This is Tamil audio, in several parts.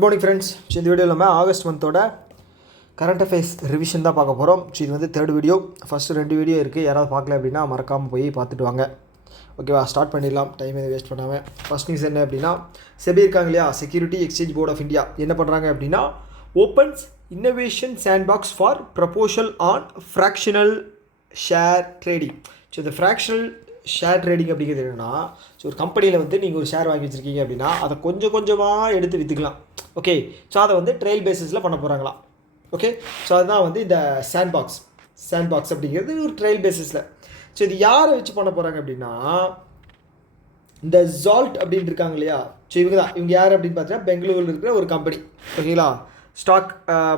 Good morning friends. இந்த வீடியோவில் நம்ம ஆகஸ்ட் மந்தோட கரண்ட் அஃபேர்ஸ் ரிவிஷன் தான் பார்க்க போகிறோம். இது வந்து தேர்ட் வீடியோ. ஃபஸ்ட்டு 2 வீடியோ இருக்குது. யாராவது பார்க்கல அப்படின்னா மறக்காமல் போய் பார்த்துட்டு வாங்க. ஓகேவா, ஸ்டார்ட் பண்ணிடலாம் டைம் எதுவும் வேஸ்ட் பண்ணாமல். ஃபஸ்ட் நியூஸ் என்ன அப்படின்னா, செபி இருக்காங்க இல்லையா, security exchange board of India என்ன பண்ணுறாங்க அப்படின்னா, opens innovation sandbox for proposal on fractional share trading. So இந்த ஃப்ராக்ஷனல் ஷேர் ட்ரேடிங் அப்படிங்கிறது என்னென்னா, ஸோ ஒரு கம்பெனியில் வந்து நீங்கள் ஒரு ஷேர் வாங்கி வச்சுருக்கீங்க அப்படின்னா அதை கொஞ்சம் கொஞ்சமாக எடுத்து விற்றுக்கலாம். ஓகே, ஸோ அதை வந்து ட்ரையல் பேசிஸில் பண்ண போகிறாங்களாம். ஓகே, ஸோ அதுதான் வந்து இந்த சாண்ட்பாக்ஸ் அப்படிங்கிறது ஒரு ட்ரையல் பேசிஸில். ஸோ இது யாரை வச்சு பண்ண போகிறாங்க அப்படின்னா, இந்த ஜால்ட் அப்படின்னு இருக்காங்க இல்லையா, ஸோ இவங்க யார் அப்படின்னு பார்த்தீங்கன்னா பெங்களூரில் இருக்கிற ஒரு கம்பெனி. ஓகேங்களா, ஸ்டாக்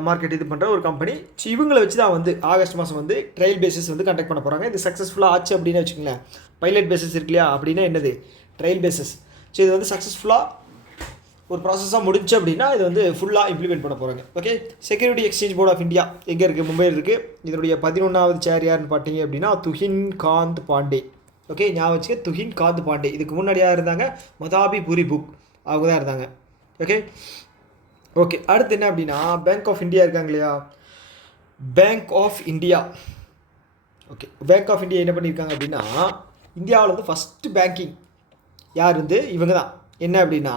மார்க்கெட் இது பண்ணுற ஒரு கம்பெனி. ஸோ இவங்களை வச்சு தான் வந்து ஆகஸ்ட் மாதம் வந்து ட்ரையல் பேசிஸ் வந்து கண்டக்ட் பண்ண போகிறாங்க. இது சக்ஸஸ்ஃபுல்லாக ஆச்சு அப்படின்னு வச்சுக்கோங்களேன். பைலட் பேசிஸ் இருக்கு இல்லையா, அப்படின்னா என்னது, ட்ரையல் பேசிஸ். ஸோ இது வந்து சக்ஸஸ்ஃபுல்லாக ஒரு ப்ராசஸாக முடிஞ்சு அப்படின்னா இது வந்து ஃபுல்லாக இம்ப்ளிமெண்ட் பண்ண போகிறாங்க. Okay, security exchange board of India எங்கே இருக்குது, மும்பையில் இருக்குது. இதனுடைய 11வது சேர் யாருன்னு பார்த்தீங்க அப்படின்னா துஹின் காந்த் பாண்டே. ஓகே, ஞாபகம் வச்சுக்க, துஹின் காந்த் பாண்டே. இதுக்கு முன்னாடி யார் இருந்தாங்க, மதாபி புரி புக் அவங்க தான் இருந்தாங்க. ஓகே, அடுத்து என்ன அப்படின்னா, பேங்க் ஆஃப் இந்தியா இருக்காங்க இல்லையா, bank of India. Okay, bank of India என்ன பண்ணியிருக்காங்க அப்படின்னா, இந்தியாவில் வந்து ஃபஸ்ட்டு பேங்கிங் யார் வந்து இவங்க தான். என்ன அப்படின்னா,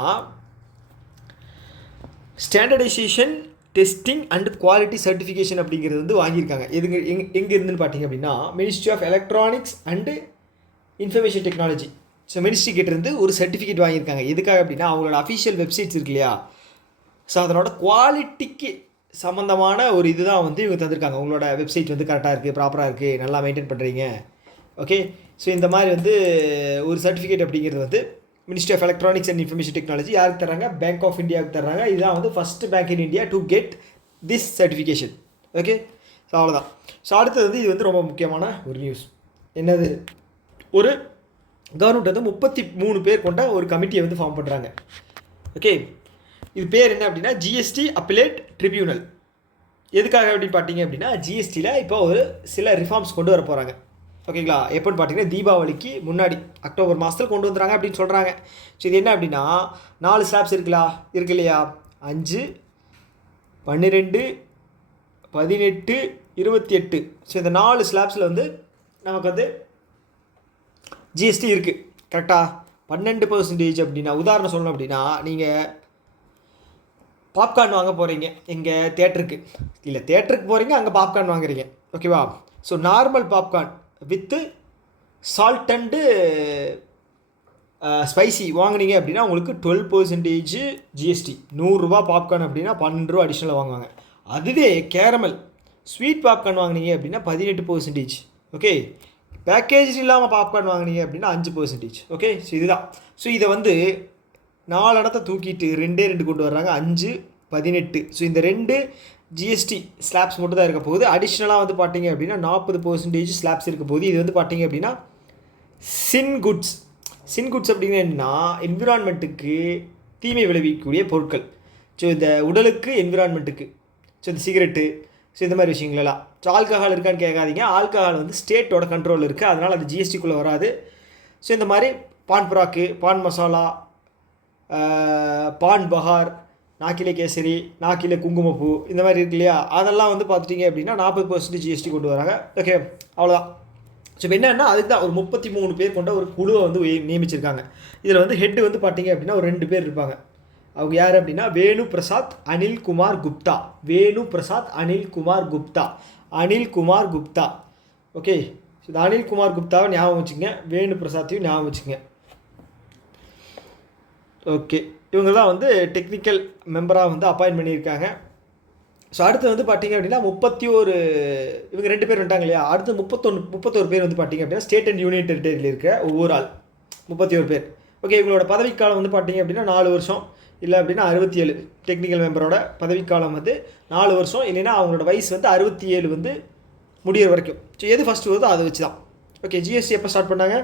standardisation testing and quality certification அப்படிங்கிறது வந்து வாங்கியிருக்காங்க. எங்கே இருந்துன்னு பார்த்தீங்க அப்படின்னா, ministry of electronics and information technology. So ministry கிட்டேருந்து ஒரு சர்டிஃபிகேட் வாங்கியிருக்காங்க. எதுக்காக அப்படின்னா, அவங்களோட அஃபிஷியல் வெப்சைட்ஸ் இருக்கு இல்லையா, ஸோ அதனோட குவாலிட்டிக்கு சம்மந்தமான ஒரு இது தான் வந்து இவங்க தந்திருக்காங்க. உங்களோட வெப்சைட் வந்து கரெக்டாக இருக்குது, ப்ராப்பராக இருக்குது, நல்லா மெயின்டைன் பண்ணுறீங்க. ஓகே, ஸோ இந்த மாதிரி வந்து ஒரு சர்டிஃபிகேட் அப்படிங்கிறது வந்து ministry of electronics and information technology யாருக்கு தராங்க, பேங்க் ஆஃப் இந்தியாவுக்கு தர்றாங்க. இதுதான் வந்து first bank in India to get this certification. Okay, so அவ்வளோதான். ஸோ அடுத்தது வந்து இது வந்து ரொம்ப முக்கியமான ஒரு நியூஸ். என்னது, ஒரு கவர்மெண்ட் வந்து 33 பேர் கொண்ட ஒரு கமிட்டியை வந்து ஃபார்ம் பண்ணுறாங்க. ஓகே, இது பேர் என்ன அப்படின்னா ஜிஎஸ்டி அப்பலேட் ட்ரிபியூனல். எதுக்காக அப்படின்னு பார்த்தீங்க அப்படின்னா, ஜிஎஸ்டியில் இப்போ ஒரு சில ரிஃபார்ம்ஸ் கொண்டு வர போகிறாங்க. ஓகேங்களா, எப்போன்னு பார்த்தீங்கன்னா தீபாவளிக்கு முன்னாடி அக்டோபர் மாதத்தில் கொண்டு வந்துடுறாங்க அப்படின்னு சொல்கிறாங்க. ஸோ இது என்ன அப்படின்னா, 4 ஸ்லாப்ஸ் இருக்கு இல்லையா, 5, 12, 18, 28. ஸோ இந்த 4 ஸ்லாப்ஸில் வந்து நமக்கு வந்து ஜிஎஸ்டி இருக்குது. கரெக்டாக 12% அப்படின்னா, உதாரணம் சொல்லணும் அப்படின்னா, நீங்கள் பாப்கார்ன் வாங்க போகிறீங்க எங்கள் தேட்டருக்கு, இல்லை தேட்டருக்கு போகிறீங்க, அங்கே பாப்கார்ன் வாங்குறீங்க. ஓகேவா, so normal popcorn with salt and spicy வாங்கினீங்க அப்படின்னா உங்களுக்கு 12% ஜிஎஸ்டி. 100 ரூபா பாப்கார்ன் அப்படின்னா 12 ரூபா அடிஷ்னலாக வாங்குவாங்க. அதுவே கேரமல் ஸ்வீட் பாப்கார்ன் வாங்கினீங்க அப்படின்னா 18%. ஓகே, பேக்கேஜ் இல்லாமல் பாப்கார்ன் வாங்கினீங்க அப்படின்னா 5%. ஓகே, ஸோ இதுதான். ஸோ இதை வந்து 4 இடத்த தூக்கிட்டு 2 கொண்டு வர்றாங்க, 5, 18. ஸோ இந்த 2 ஜிஎஸ்டி ஸ்லாப்ஸ் மட்டும் தான் இருக்க போகுது. அடிஷ்னலாக வந்து பார்த்தீங்க அப்படின்னா 40% ஸ்லாப்ஸ் இருக்க போகுது. இது வந்து பார்த்தீங்க அப்படின்னா சின்குட்ஸ் அப்படின்னா என்னன்னா, என்விரான்மெண்ட்டுக்கு தீமை விளைவிக்கக்கூடிய பொருட்கள். ஸோ இந்த உடலுக்கு என்விரான்மெண்ட்டுக்கு, ஸோ இந்த சிகரெட்டு, ஸோ இந்த மாதிரி விஷயங்களெல்லாம். ஸோ ஆல்கஹால் இருக்கான்னு கேட்காதீங்க, ஆல்கஹால் வந்து ஸ்டேட்டோட கண்ட்ரோல் இருக்குது, அதனால் அது ஜிஎஸ்டிக்குள்ளே வராது. ஸோ இந்த மாதிரி பான் பராக்கு, பான் மசாலா, பான் பஹார், நாக்கிலே கேசரி, நாக்கிலே குங்குமப்பூ, இந்த மாதிரி இருக்கு இல்லையா, அதெல்லாம் வந்து பார்த்துட்டிங்க அப்படின்னா 40% ஜிஎஸ்டி கொண்டு வராங்க. ஓகே, அவ்வளோதான். ஸோ இப்போ என்னென்னா, அதுக்கு தான் ஒரு 33 பேர் கொண்ட ஒரு குழுவை வந்து நியமிச்சிருக்காங்க. இதில் வந்து ஹெட்டு வந்து பார்த்தீங்க அப்படின்னா ஒரு 2 பேர் இருப்பாங்க. அவங்க யார் அப்படின்னா வேணு பிரசாத் அனில் குமார் குப்தா. ஓகே, ஸோ இந்த அனில் குமார் குப்தாவை ஞாபகம் வச்சுங்க, வேணு பிரசாத்தையும் ஞாபகம் வச்சுங்க. ஓகே, இவங்க தான் வந்து டெக்னிக்கல் மெம்பராக வந்து அப்பாயின்ட் பண்ணியிருக்காங்க. ஸோ அடுத்து வந்து பார்த்தீங்க அப்படின்னா 31, இவங்க 2 பேர் வந்துட்டாங்க இல்லையா, அடுத்து 31 பேர் வந்து பார்த்தீங்க அப்படின்னா ஸ்டேட் அண்ட் யூனியன் டெரிட்டரியில் இருக்கிற ஒவ்வொரு ஆள் 31 பேர். ஓகே, இவங்களோட பதவிக்காலம் வந்து பார்த்தீங்க அப்படின்னா 4 வருஷம், இல்லை அப்படின்னா 67. டெக்னிக்கல் மெம்பரோட பதவிக்காலம் வந்து 4 வருஷம், இல்லைன்னா அவங்களோட வயசு வந்து 67 வந்து முடிகிற வரைக்கும். ஸோ எது ஃபஸ்ட்டு வருதோ அதை வச்சு தான். ஓகே, ஜிஎஸ்டி எப்போ ஸ்டார்ட் பண்ணாங்க,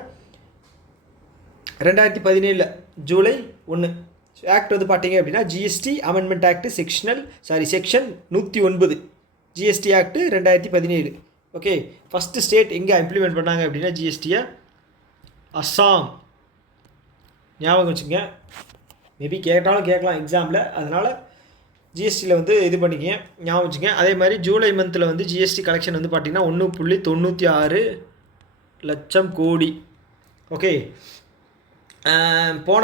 2017 ஜூலை 1. ஆக்ட் வந்து பார்த்தீங்க அப்படின்னா GST amendment act section 109 GST act 2017. Okay, first state எங்கே இம்ப்ளிமெண்ட் பண்ணாங்க அப்படின்னா ஜிஎஸ்டியை அஸ்ஸாம். ஞாபகம் வச்சுங்க, மேபி கேட்டாலும் கேட்கலாம் எக்ஸாமில், அதனால் ஜிஎஸ்டியில் வந்து இது பண்ணிக்கங்க, ஞாபகம் வச்சுங்க. அதே மாதிரி ஜூலை மந்தில் வந்து ஜிஎஸ்டி கலெக்ஷன் வந்து பார்த்திங்கன்னா 1.96 லட்சம் கோடி. ஓகே, போன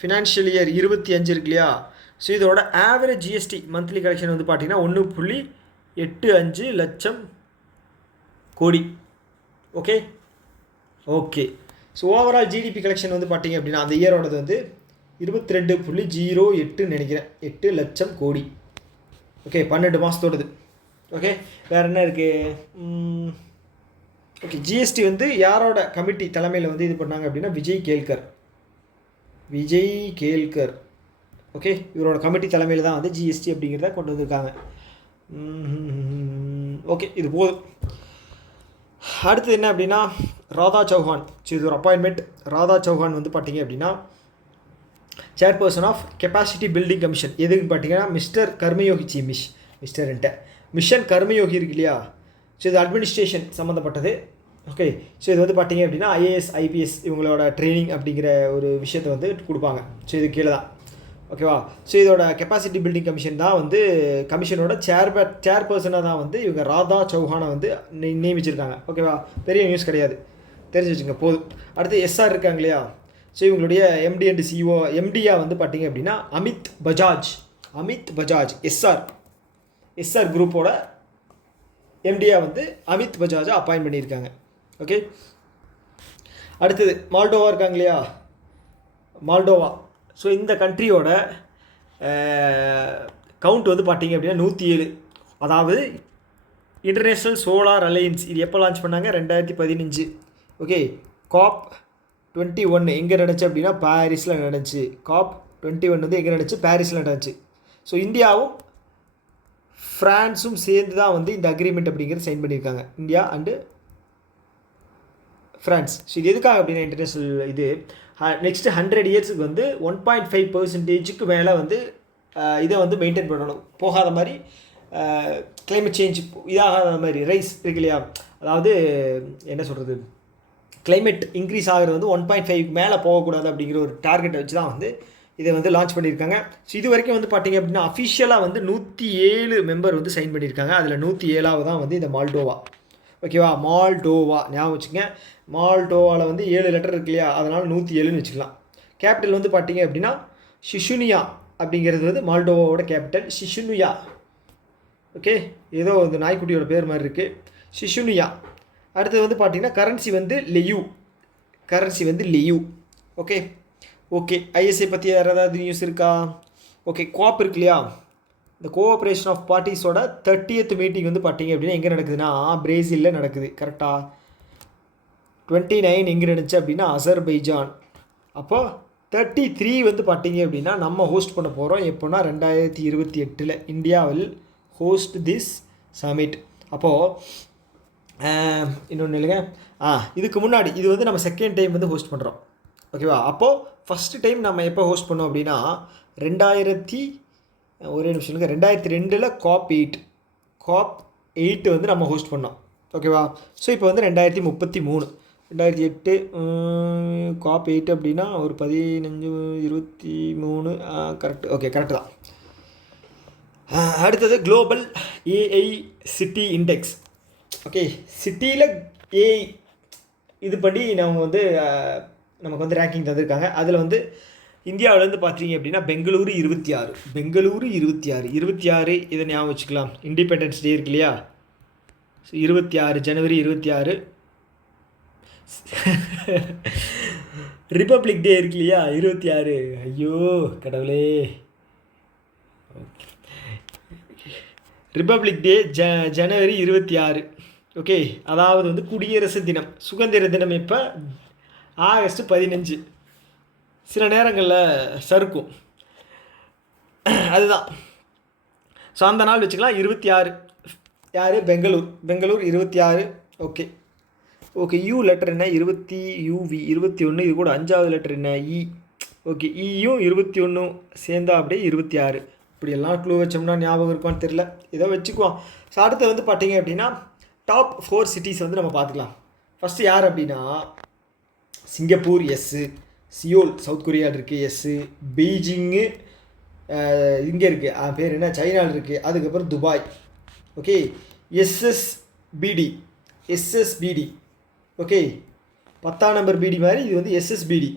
ஃபினான்ஷியல் இயர் 25 இருக்கு இல்லையா, ஸோ இதோட ஆவரேஜ் ஜிஎஸ்டி மந்த்லி கலெக்ஷன் வந்து பார்த்திங்கன்னா 1.85 லட்சம் கோடி. Okay okay so overall GDP collection வந்து பார்த்திங்க அப்படின்னா அந்த இயரோடது வந்து 22.08 நினைக்கிறேன், 8 லட்சம் கோடி. ஓகே, 12 மாதத்தோடது. ஓகே, வேறு என்ன இருக்குது? ஓகே, ஜிஎஸ்டி வந்து யாரோட கமிட்டி தலைமையில் வந்து இது பண்ணாங்க அப்படின்னா விஜய் கேல்கர். ஓகே, இவரோட கமிட்டி தலைமையில் தான் வந்து ஜிஎஸ்டி அப்படிங்கிறத கொண்டு வந்திருக்காங்க. ஓகே, இது போதும். அடுத்தது என்ன அப்படின்னா ராதா சௌஹான். ஸோ இது ஒரு அப்பாயின்மெண்ட். ராதா சௌஹான் வந்து பார்த்திங்க அப்படின்னா chairperson of capacity building commission. எதுக்கு பார்த்தீங்கன்னா மிஸ்டர் கர்மயோகி மிஷன் கர்மயோகி இருக்கு இல்லையா, ஸோ இது அட்மினிஸ்ட்ரேஷன் சம்மந்தப்பட்டது. ஓகே, ஸோ இது வந்து பார்த்தீங்க அப்படின்னா ஐஏஎஸ் ஐபிஎஸ் இவங்களோட ட்ரைனிங் அப்படிங்கிற ஒரு விஷயத்தை வந்து கொடுப்பாங்க. ஸோ இது கீழே தான். ஓகேவா, ஸோ இதோட கெப்பாசிட்டி பில்டிங் கமிஷன் தான் வந்து கமிஷனோட சேர்பர்சனாக தான் வந்து இவங்க ராதா சௌஹானை வந்து நியமிச்சிருக்காங்க. ஓகேவா, பெரிய நியூஸ் கிடையாது, தெரிஞ்சு வச்சுங்க போதும். அடுத்து எஸ்ஆர் இருக்காங்க இல்லையா, ஸோ இவங்களுடைய எம்டி அண்ட் சிஓ எம்டியாக வந்து பார்த்தீங்க அப்படின்னா அமித் பஜாஜ் எஸ்ஆர் குரூப்போட எம்டியாக வந்து அமித் பஜாஜை அப்பாயின்ட் பண்ணியிருக்காங்க. ஓகே, அடுத்தது மால்டோவா இருக்காங்க இல்லையா, மால்டோவா. ஸோ இந்த கண்ட்ரியோட கவுண்ட் வந்து பார்த்தீங்க அப்படின்னா 107. அதாவது இன்டர்நேஷ்னல் சோலார் அலையன்ஸ் இது எப்போ லான்ச் பண்ணாங்க? 2015. ஓகே, COP 21 எங்கே நடந்துச்சு அப்படின்னா பாரிஸில் நடந்துச்சு. COP 21 வந்து எங்கே நடந்துச்சு? பாரிஸில் நடந்துச்சு. ஸோ இந்தியாவும் ஃப்ரான்ஸும் சேர்ந்து தான் வந்து இந்த அக்ரிமெண்ட் அப்படிங்கிறது சைன் பண்ணியிருக்காங்க, இந்தியா அண்டு ஃப்ரான்ஸ். ஸோ இது எதுக்காக அப்படின்னா இன்டர்நேஷ்னல் இது நெக்ஸ்ட் 100 இயர்ஸுக்கு வந்து 1.5% மேலே வந்து இதை வந்து மெயின்டைன் பண்ணணும், போகாத மாதிரி கிளைமேட் சேஞ்ச் இதாகாத மாதிரி ரைஸ் இருக்கு இல்லையா, அதாவது என்ன சொல்கிறது, கிளைமேட் இன்க்ரீஸ் ஆகிறது வந்து 1.5 மேலே போகக்கூடாது அப்படிங்கிற ஒரு டார்கெட்டை வச்சு தான் வந்து இதை வந்து லான்ச் பண்ணியிருக்காங்க. ஸோ இது வரைக்கும் வந்து பார்த்திங்க அப்படின்னா அஃபிஷியலாக வந்து 107 மெம்பர் வந்து சைன் பண்ணியிருக்காங்க. அதில் 107வது தான் வந்து இந்த மால்டோவா. ஓகேவா, மால்டோவா ஞாபகம் வச்சுங்க. மால்டோவாவில் வந்து 7 லெட்டர் இருக்கு இல்லையா, அதனால் 107ன்னு வச்சுக்கலாம். கேபிட்டல் வந்து பார்த்திங்க அப்படின்னா சிஷுனியா அப்படிங்கிறது வந்து மால்டோவாவோட கேபிட்டல் சிஷுனியா. ஓகே, ஏதோ இந்த நாய்க்குட்டியோட பேர் மாதிரி இருக்குது, சிஷுனியா. அடுத்தது வந்து பார்த்திங்கன்னா கரன்சி வந்து லியூ. ஓகே ஐஎஸ்ஐ பற்றி வேறு ஏதாவது நியூஸ் இருக்கா? ஓகே, கோஆப் இருக்கு இல்லையா, இந்த கோஆப்ரேஷன் ஆஃப் பார்ட்டிஸோட 30th மீட்டிங் வந்து பார்த்திங்க அப்படின்னா எங்கே நடக்குதுன்னா பிரேசிலில் நடக்குது. கரெக்டாக 29 எங்கே நடந்துச்சு அப்படின்னா அசர்பைஜான். அப்போ 33 வந்து பார்த்திங்க அப்படின்னா நம்ம ஹோஸ்ட் பண்ண போகிறோம். எப்போனா 2028 India will host this summit. அப்போது இன்னொன்று இல்லைங்க, இதுக்கு முன்னாடி இது வந்து நம்ம செகண்ட் டைம் வந்து ஹோஸ்ட் பண்ணுறோம். ஓகேவா, அப்போது ஃபஸ்ட்டு டைம் நம்ம எப்போ ஹோஸ்ட் பண்ணோம் அப்படின்னா 2002 COP 8 வந்து நம்ம ஹோஸ்ட் பண்ணோம். ஓகேவா, ஸோ இப்போ வந்து 2033 2008 COP 8 அப்படின்னா ஒரு 15 23 கரெக்ட். ஓகே, கரெக்டு தான். அடுத்தது global AI city index. Okay, சிட்டியில் ஏஐ இது பண்ணி நம்ம வந்து நமக்கு வந்து ரேங்கிங் தந்திருக்காங்க. அதில் வந்து இந்தியாவிலேருந்து பார்த்தீங்க அப்படின்னா பெங்களூரு 26 இதை ஞாபகம் வச்சுக்கலாம். இண்டிபெண்டன்ஸ் டே இருக்கு இல்லையா, ஸோ 26 ஜனவரி 26. ரிப்பப்ளிக் டே இருக்கு இல்லையா 26. ஐயோ கடவுளே, ரிப்பப்ளிக் டே ஜனவரி 26. ஓகே, அதாவது வந்து குடியரசு தினம், சுதந்திர தினம் இப்போ ஆகஸ்ட் 15. சில நேரங்களில் சறுக்கும், அதுதான். ஸோ அந்த நாள் வச்சுக்கலாம். 26 யார்? பெங்களூர் 26. ஓகே யூ லெட்டர் என்ன? 21. இது கூட 5வது லெட்டர் என்ன? இ. ஓகே, இயும் 21 சேர்ந்தா அப்படியே 26. இப்படியெல்லாம் க்ளூ வச்சோம்னா ஞாபகம் இருக்கும்னு தெரில, இதை வச்சுக்குவோம். ஸோ அடுத்து வந்து பார்த்திங்க அப்படின்னா டாப் 4 சிட்டிஸ் வந்து நம்ம பார்த்துக்கலாம். ஃபஸ்ட்டு யார் அப்படின்னா Singapore, S. Seoul south Korea இருக்குது, எஸ்ஸு. பெய்ஜிங்கு இங்கே இருக்குது பேர் என்ன, சைனாவில் இருக்குது. அதுக்கப்புறம் துபாய். ஓகே, எஸ்எஸ்பிடி. ஓகே, 10ஆம் நம்பர் பிடி மாதிரி இது வந்து எஸ்எஸ்பிடி.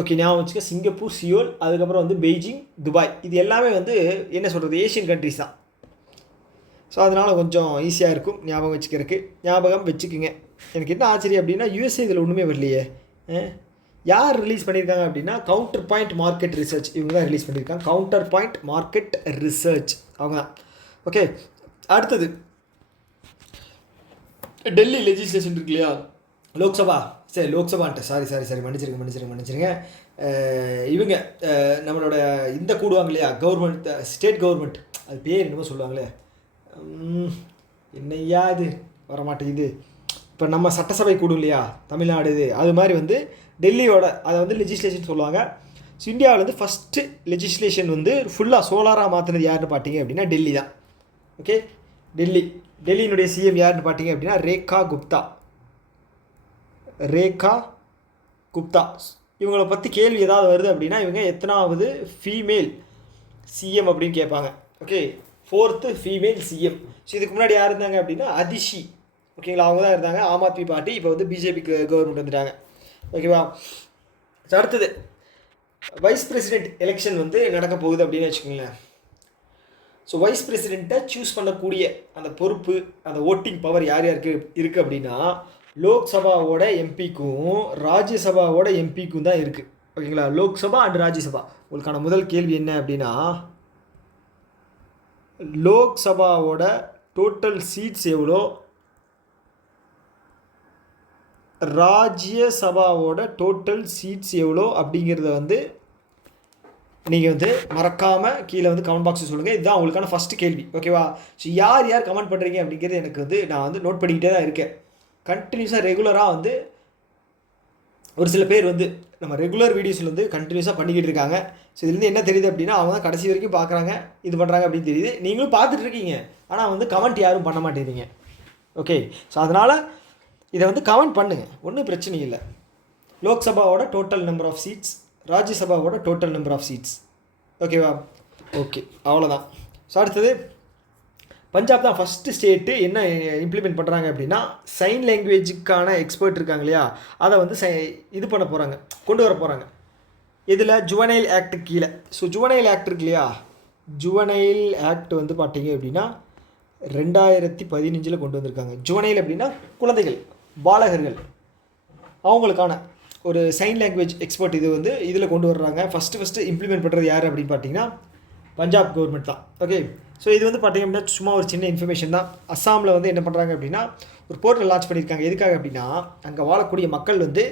ஓகே, ஞாபகம் வச்சுக்க. சிங்கப்பூர், சியோல், அதுக்கப்புறம் வந்து பெய்ஜிங், துபாய். இது எல்லாமே வந்து என்ன சொல்கிறது, ஏஷியன் கண்ட்ரிஸ் தான். ஸோ அதனால் கொஞ்சம் ஈஸியாக இருக்கும் ஞாபகம் வச்சுக்கோங்க. எனக்கு என்ன ஆச்சரியம் அப்படின்னா, யூஎஸ்ஏ இதில் ஒன்றுமே வரலையே. யார் ரிலீஸ் பண்ணியிருக்காங்க அப்படின்னா, கவுண்டர் பாயிண்ட் மார்க்கெட் ரிசர்ச். இவங்க தான் ரிலீஸ் பண்ணியிருக்காங்க. கவுண்டர் பாயிண்ட் மார்க்கெட் ரிசர்ச் அவங்க தான். ஓகே, அடுத்தது டெல்லி லெஜிஸ்லேஷன் இருக்கு இல்லையா, லோக்சபான்ட்டு சாரி மன்னிச்சிருங்க. இவங்க நம்மளோட இந்த கூடுவாங்க இல்லையா, கவர்மெண்ட், ஸ்டேட் கவர்மெண்ட், அது பேர் என்னமோ சொல்லுவாங்களே, என்னையா இது வரமாட்டேங்குது. இப்போ நம்ம சட்டசபை கூடும் இல்லையா தமிழ்நாடு, இது அது மாதிரி வந்து டெல்லியோட அதை வந்து லெஜிஸ்லேஷன் சொல்லுவாங்க. ஸோ இந்தியாவில் வந்து ஃபஸ்ட்டு லெஜிஸ்லேஷன் வந்து ஃபுல்லாக சோலாராக மாற்றினது யாருன்னு பார்த்தீங்க அப்படின்னா டெல்லி தான். ஓகே, டெல்லியினுடைய சிஎம் யாருன்னு பார்த்தீங்க அப்படின்னா ரேகா குப்தா. இவங்களை பற்றி கேள்வி ஏதாவது வருது அப்படின்னா, இவங்க எத்தனாவது ஃபீமேல் சிஎம் அப்படின்னு கேட்பாங்க. Okay, 4th female CM. So இதுக்கு முன்னாடி யார் இருந்தாங்க அப்படின்னா அதிஷி. ஓகேங்களா, அவங்க தான் இருந்தாங்க, ஆம் ஆத்மி பார்ட்டி. இப்போ வந்து பிஜேபிக்கு கவர்மெண்ட் வந்துட்டாங்க. ஓகேவா. ஸோ அடுத்தது வைஸ் பிரசிடென்ட் எலெக்ஷன் வந்து நடக்க போகுது அப்படின்னு வச்சுக்கோங்களேன். ஸோ வைஸ் பிரசிடெண்ட்டை சூஸ் பண்ணக்கூடிய அந்த பொறுப்பு, அந்த ஓட்டிங் பவர் யார் யாருக்கு இருக்குது அப்படின்னா, லோக்சபாவோட எம்பிக்கும் ராஜ்யசபாவோட எம்பிக்கும் தான் இருக்குது. ஓகேங்களா, லோக்சபா அண்ட் ராஜ்யசபா. உங்களுக்கான முதல் கேள்வி என்ன அப்படின்னா, லோக்சபாவோட டோட்டல் சீட்ஸ் எவ்வளோ, ராஜ்யசபாவோட டோட்டல் சீட்ஸ் எவ்வளோ அப்படிங்கிறத வந்து நீங்கள் வந்து மறக்காமல் கீழே வந்து கமெண்ட் பாக்ஸில் சொல்லுங்கள். இதுதான் உங்களுக்கான ஃபஸ்ட்டு கேள்வி. ஓகேவா. ஸோ யார் கமெண்ட் பண்ணுறீங்க அப்படிங்கிறது எனக்கு வந்து நான் வந்து நோட் பண்ணிக்கிட்டே தான் இருக்கேன். கண்டினியூஸாக ரெகுலராக வந்து ஒரு சில பேர் வந்து நம்ம ரெகுலர் வீடியோஸில் வந்து கண்டினியூஸாக பண்ணிக்கிட்டு இருக்காங்க. ஸோ இதுலேருந்து என்ன தெரியுது அப்படின்னா, அவங்க தான் கடைசி வரைக்கும் பார்க்குறாங்க, இது பண்ணுறாங்க அப்படின்னு தெரியுது. நீங்களும் பார்த்துட்டு இருக்கீங்க, ஆனால் வந்து கமெண்ட் யாரும் பண்ண மாட்டேங்கிறீங்க. ஓகே, ஸோ அதனால் இதை வந்து கமெண்ட் பண்ணுங்கள், ஒன்றும் பிரச்சனை இல்லை. லோக்சபாவோட டோட்டல் நம்பர் ஆஃப் சீட்ஸ், ராஜ்யசபாவோட டோட்டல் நம்பர் ஆஃப் சீட்ஸ். ஓகேவா. ஓகே, அவ்வளோதான். ஸோ அடுத்தது பஞ்சாப் தான் ஃபஸ்ட்டு ஸ்டேட்டு என்ன இம்ப்ளிமெண்ட் பண்ணுறாங்க அப்படின்னா, சைன் லாங்குவேஜுக்கான எக்ஸ்பர்ட் இருக்காங்க இல்லையா, அதை வந்து இது பண்ண போகிறாங்க, கொண்டு வர போகிறாங்க. இதில் ஜுவனைல் ஆக்ட் கீழே. ஸோ ஜுவனைல் ஆக்ட் இருக்கு இல்லையா, ஜுவனைல் ஆக்ட் வந்து பார்த்தீங்க அப்படின்னா 2015 கொண்டு வந்திருக்காங்க. ஜுவனைல் அப்படின்னா குழந்தைகள், பாலகர்கள், அவங்களுக்கான ஒரு சைன் லாங்குவேஜ் எக்ஸ்பர்ட். இது வந்து இதில் கொண்டு வர்றாங்க. ஃபஸ்ட்டு இம்ப்ளிமெண்ட் பண்ணுறது யார் அப்படின்னு பார்த்தீங்கன்னா பஞ்சாப் கவர்மெண்ட் தான். ஓகே, ஸோ இது வந்து பார்த்திங்க அப்படின்னா சும்மா ஒரு சின்ன இன்ஃபர்மேஷன் தான். அஸ்ஸாமில் வந்து என்ன பண்ணுறாங்க அப்படின்னா ஒரு போர்ட்டல் லான்ச் பண்ணியிருக்காங்க. எதுக்காக அப்படின்னா, அங்கே வாழக்கூடிய மக்கள் வந்து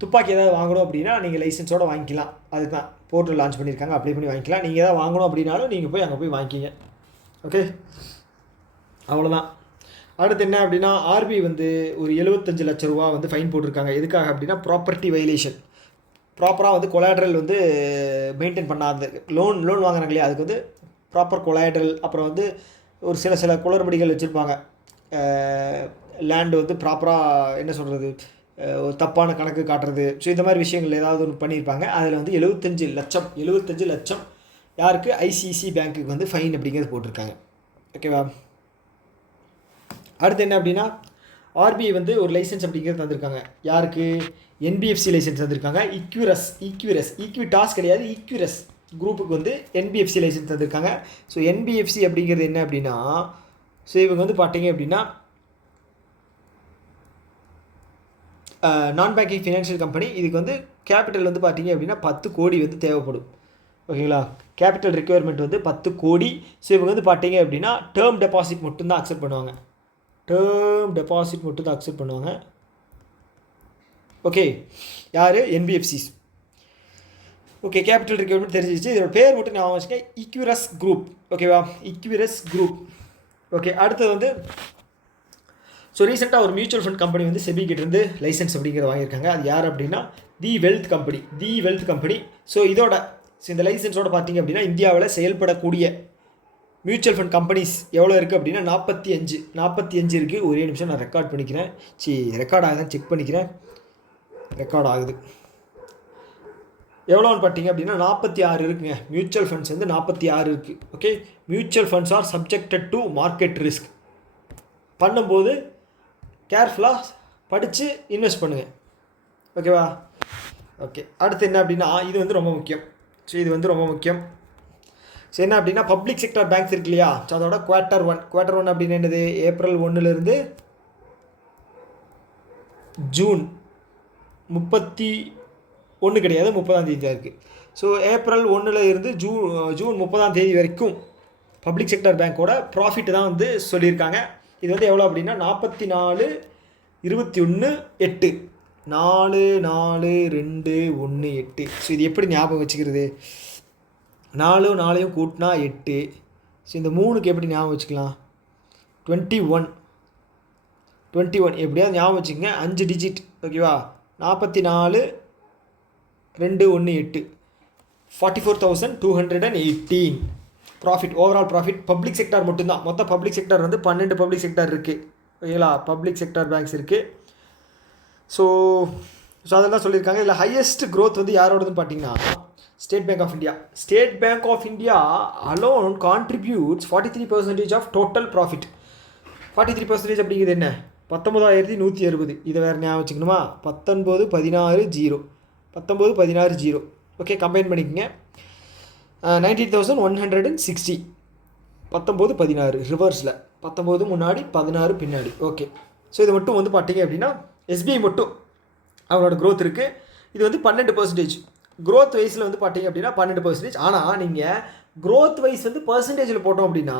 துப்பாக்கி ஏதாவது வாங்கணும் அப்படின்னா நீங்கள் லைசன்ஸோடு வாங்கிக்கலாம். அதுதான் போர்ட்டல் லான்ச் பண்ணியிருக்காங்க. அப்ளை பண்ணி வாங்கிக்கலாம். நீங்கள் ஏதாவது வாங்கணும் அப்படின்னாலும் நீங்கள் போய் அங்கே போய் வாங்கிக்கிங்க. ஓகே, அவ்வளோதான். அடுத்து என்ன அப்படின்னா, ஆர்பிஐ வந்து ஒரு 75 லட்ச ரூபா வந்து ஃபைன் போட்டிருக்காங்க. எதுக்காக அப்படின்னா ப்ராப்பர்ட்டி வைலேஷன். ப்ராப்பராக வந்து கொலாட்ரல் வந்து மெயின்டைன் பண்ணாத லோன் வாங்குறாங்க இல்லையா, அதுக்கு வந்து ப்ராப்பர் கொலாட்ரல், அப்புறம் வந்து ஒரு சில குளறுபடிகள் வச்சுருப்பாங்க. லேண்டு வந்து ப்ராப்பராக என்ன சொல்கிறது, ஒரு தப்பான கணக்கு காட்டுறது. ஸோ இந்த மாதிரி விஷயங்கள் ஏதாவது ஒன்று பண்ணியிருப்பாங்க. அதில் வந்து 75 லட்சம் யாருக்கு, ஐசிஐசிஐ பேங்க்குக்கு வந்து ஃபைன் அப்படிங்கிறது போட்டிருக்காங்க. ஓகேவா. அடுத்து என்ன அப்படின்னா, ஆர்பிஐ வந்து ஒரு லைசன்ஸ் அப்படிங்கிறது தந்திருக்காங்க. யாருக்கு, என்பிஎஃப்சி லைசன்ஸ் தந்திருக்காங்க. ஈக்விட்டாஸ் கிடையாது, ஈக்விரஸ் குரூப்புக்கு வந்து என்பிஎஃப்சி லைசன்ஸ் தந்திருக்காங்க. ஸோ என்பிஎஃப்சி அப்படிங்கிறது என்ன அப்படின்னா, ஸோ இவங்க வந்து பார்த்தீங்க அப்படின்னா நான் பேங்கிங் ஃபினான்ஷியல் கம்பெனி. இதுக்கு வந்து கேபிட்டல் வந்து பார்த்தீங்க அப்படின்னா 10 கோடி வந்து தேவைப்படும். ஓகேங்களா, கேபிட்டல் ரிக்குவயர்மெண்ட் வந்து 10 கோடி. ஸோ இவங்க வந்து பார்த்தீங்க அப்படின்னா டேர்ம் டெபாசிட் மட்டும்தான் அக்செப்ட் பண்ணுவாங்க. ஓகே, யார், என்பிஎஃப்சிஸ். ஓகே, கேபிட்டல் ரிக்வயர்மெண்ட் தெரிஞ்சிச்சு. இதோட பேர் மட்டும் நான் வச்சுக்கேன், ஈக்விரஸ் குரூப். ஓகேவா, ஈக்விரஸ் குரூப். ஓகே, அடுத்தது வந்து ஸோ ரீசெண்டாக ஒரு மியூச்சுவல் ஃபண்ட் கம்பெனி வந்து செபி கிட்டேருந்து லைசன்ஸ் அப்படிங்கிறத வாங்கியிருக்காங்க. அது யார் அப்படின்னா தி வெல்த் கம்பெனி. ஸோ இந்த லைசன்ஸோட பார்த்தீங்க அப்படின்னா இந்தியாவில் செயல்படக்கூடிய மியூச்சுவல் ஃபண்ட் கம்பெனிஸ் எவ்வளோ இருக்குது அப்படின்னா 45 இருக்குது. ஒரே நிமிஷம் நான் ரெக்கார்ட் பண்ணிக்கிறேன். ரெக்கார்ட் ஆகுதுன்னு செக் பண்ணிக்கிறேன். ரெக்கார்ட் ஆகுது. எவ்வளோன்னு பார்த்தீங்க அப்படின்னா 46 இருக்குங்க. மியூச்சுவல் ஃபண்ட்ஸ் வந்து 46 இருக்குது. Okay, mutual funds R subjected to market risk. பண்ணும்போது கேர்ஃபுல்லாக படித்து இன்வெஸ்ட் பண்ணுங்கள். ஓகேவா? ஓகே, அடுத்து என்ன அப்படின்னா இது வந்து ரொம்ப முக்கியம். ஸோ இது வந்து ரொம்ப முக்கியம். ஸோ என்ன அப்படின்னா பப்ளிக் செக்டர் பேங்க்ஸ் இருக்கு இல்லையா? ஸோ அதோட குவார்ட்டர் ஒன் அப்படின்னு என்னது? ஏப்ரல் 1லேருந்து ஜூன் 31 கிடையாது, 30ஆம் தேதி தான் இருக்குது. ஸோ ஏப்ரல் 1லேருந்து ஜூன் 30ஆம் தேதி வரைக்கும் பப்ளிக் செக்டர் பேங்க்கோட ப்ராஃபிட் தான் வந்து சொல்லியிருக்காங்க. இது வந்து எவ்வளோ அப்படின்னா 44,21,8 44,2,1,8. ஸோ இது எப்படி ஞாபகம் வச்சுக்கிறது? 4 கூட்டினா 8. ஸோ இந்த 3க்கு எப்படி ஞாபகம் வச்சுக்கலாம்? 21 எப்படியாவது ஞாபகம் வச்சுக்கோங்க. 5 டிஜிட். ஓகேவா? 44,2,1,8 44,218 profit. Overall profit public sector மட்டும்தான். மொத்தம் பப்ளிக் செக்டார் வந்து 12 பப்ளிக் செக்டார் இருக்குது. ஓகேங்களா? பப்ளிக் செக்டார் பேங்க்ஸ் இருக்குது. ஸோ அதெல்லாம் சொல்லியிருக்காங்க. இதில் ஹையஸ்ட் க்ரோத் வந்து யாரோடதுன்னு பார்த்தீங்கன்னா state bank of India. State bank of India alone contributes 43% of total profit. 43% அப்படிங்கிறது என்ன? 19,160. இதை வேறு ஞாபகம் வச்சுக்கணுமா? 19,16,0. 19,16,0. ஓகே, கம்பைன் பண்ணிக்கோங்க. 19,160. 19,16 ரிவர்ஸில். 19 முன்னாடி, 16 பின்னாடி. ஓகே, ஸோ இது மட்டும் வந்து பார்த்தீங்க அப்படின்னா எஸ்பிஐ மட்டும் அவங்களோட க்ரோத் இருக்குது. இது வந்து 12%. க்ரோத் வைஸில் வந்து பார்த்தீங்க அப்படின்னா 12%. ஆனால் நீங்கள் க்ரோத் வைஸ் வந்து பர்சன்டேஜில் போட்டோம் அப்படின்னா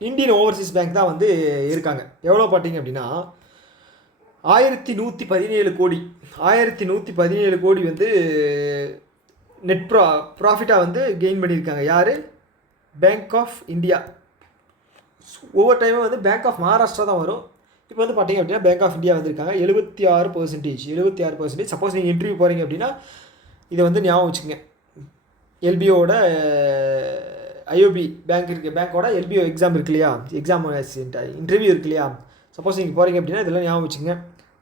இந்தியன் ஓவர்சீஸ் பேங்க் தான் வந்து இருக்காங்க. எவ்வளோ பார்த்தீங்க அப்படின்னா 1,117 கோடி. 1,117 கோடி வந்து நெட் ப்ராஃபிட்டாக வந்து கெயின் பண்ணியிருக்காங்க. யார்? Bank of India. ஒவ்வொரு டைமும் வந்து பேங்க் ஆஃப் மகாராஷ்டிரா தான் வரும். இப்போ வந்து பார்த்தீங்க அப்படின்னா பேங்க் ஆஃப் இந்தியா வந்திருக்காங்க. 76%. சப்போஸ் நீங்கள் இன்டர்வியூ போகிறீங்க அப்படின்னா இதை வந்து ஞாபகம் வச்சுக்கோங்க. எல்பிஓட ஐஓபி பேங்க் இருக்குது. பேங்க்கோட எல்பிஓ எக்ஸாம் இருக்கு இல்லையா? எக்ஸாம் இன்டர்வியூ இருக்கு இல்லையா? சப்போஸ் நீங்கள் போகிறீங்க அப்படின்னா இதெல்லாம் ஞாபகம் வச்சுக்கோங்க,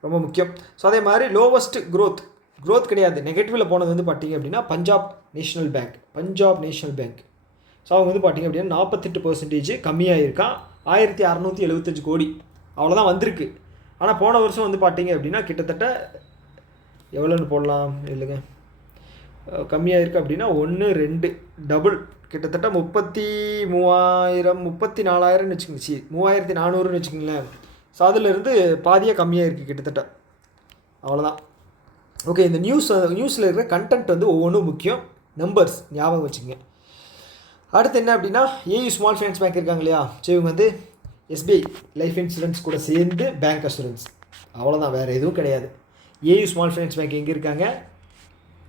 ரொம்ப முக்கியம். ஸோ அதே மாதிரி லோவஸ்ட் க்ரோத் கிடையாது, நெகட்டிவில் போனது வந்து பார்த்தீங்க அப்படின்னா பஞ்சாப் நேஷ்னல் பேங்க். ஸோ அவங்க வந்து பார்த்தீங்க அப்படின்னா 48% கம்மியாக இருக்கான். 1,675 கோடி அவ்வளோதான் வந்திருக்கு. ஆனால் போன வருஷம் வந்து பார்த்தீங்க அப்படின்னா கிட்டத்தட்ட எவ்வளோன்னு போடலாம் இல்லைங்க, கம்மியாக இருக்குது அப்படின்னா 1 2 டபுள் கிட்டத்தட்ட 33,000 34,000ன்னு வச்சுக்கோங்க. 3,400ன்னு வச்சுக்கோங்களேன். ஸோ அதிலிருந்து பாதியாக கம்மியாக இருக்குது கிட்டத்தட்ட. அவ்வளோதான். ஓகே, இந்த நியூஸில் இருக்கிற கண்டென்ட் வந்து ஒவ்வொன்றும் முக்கியம். நம்பர்ஸ் ஞாபகம் வச்சுங்க. அடுத்து என்ன அப்படின்னா ஏயு ஸ்மால் ஃபைனான்ஸ் பேங்க் இருக்காங்க இல்லையா? ஸோ இவங்க வந்து எஸ்பிஐ லைஃப் இன்சூரன்ஸ் கூட சேர்ந்து பேங்க் அஷூரன்ஸ். அவ்வளோதான், வேறு எதுவும் கிடையாது. ஏயு ஸ்மால் ஃபைனான்ஸ் பேங்க் எங்கே இருக்காங்க?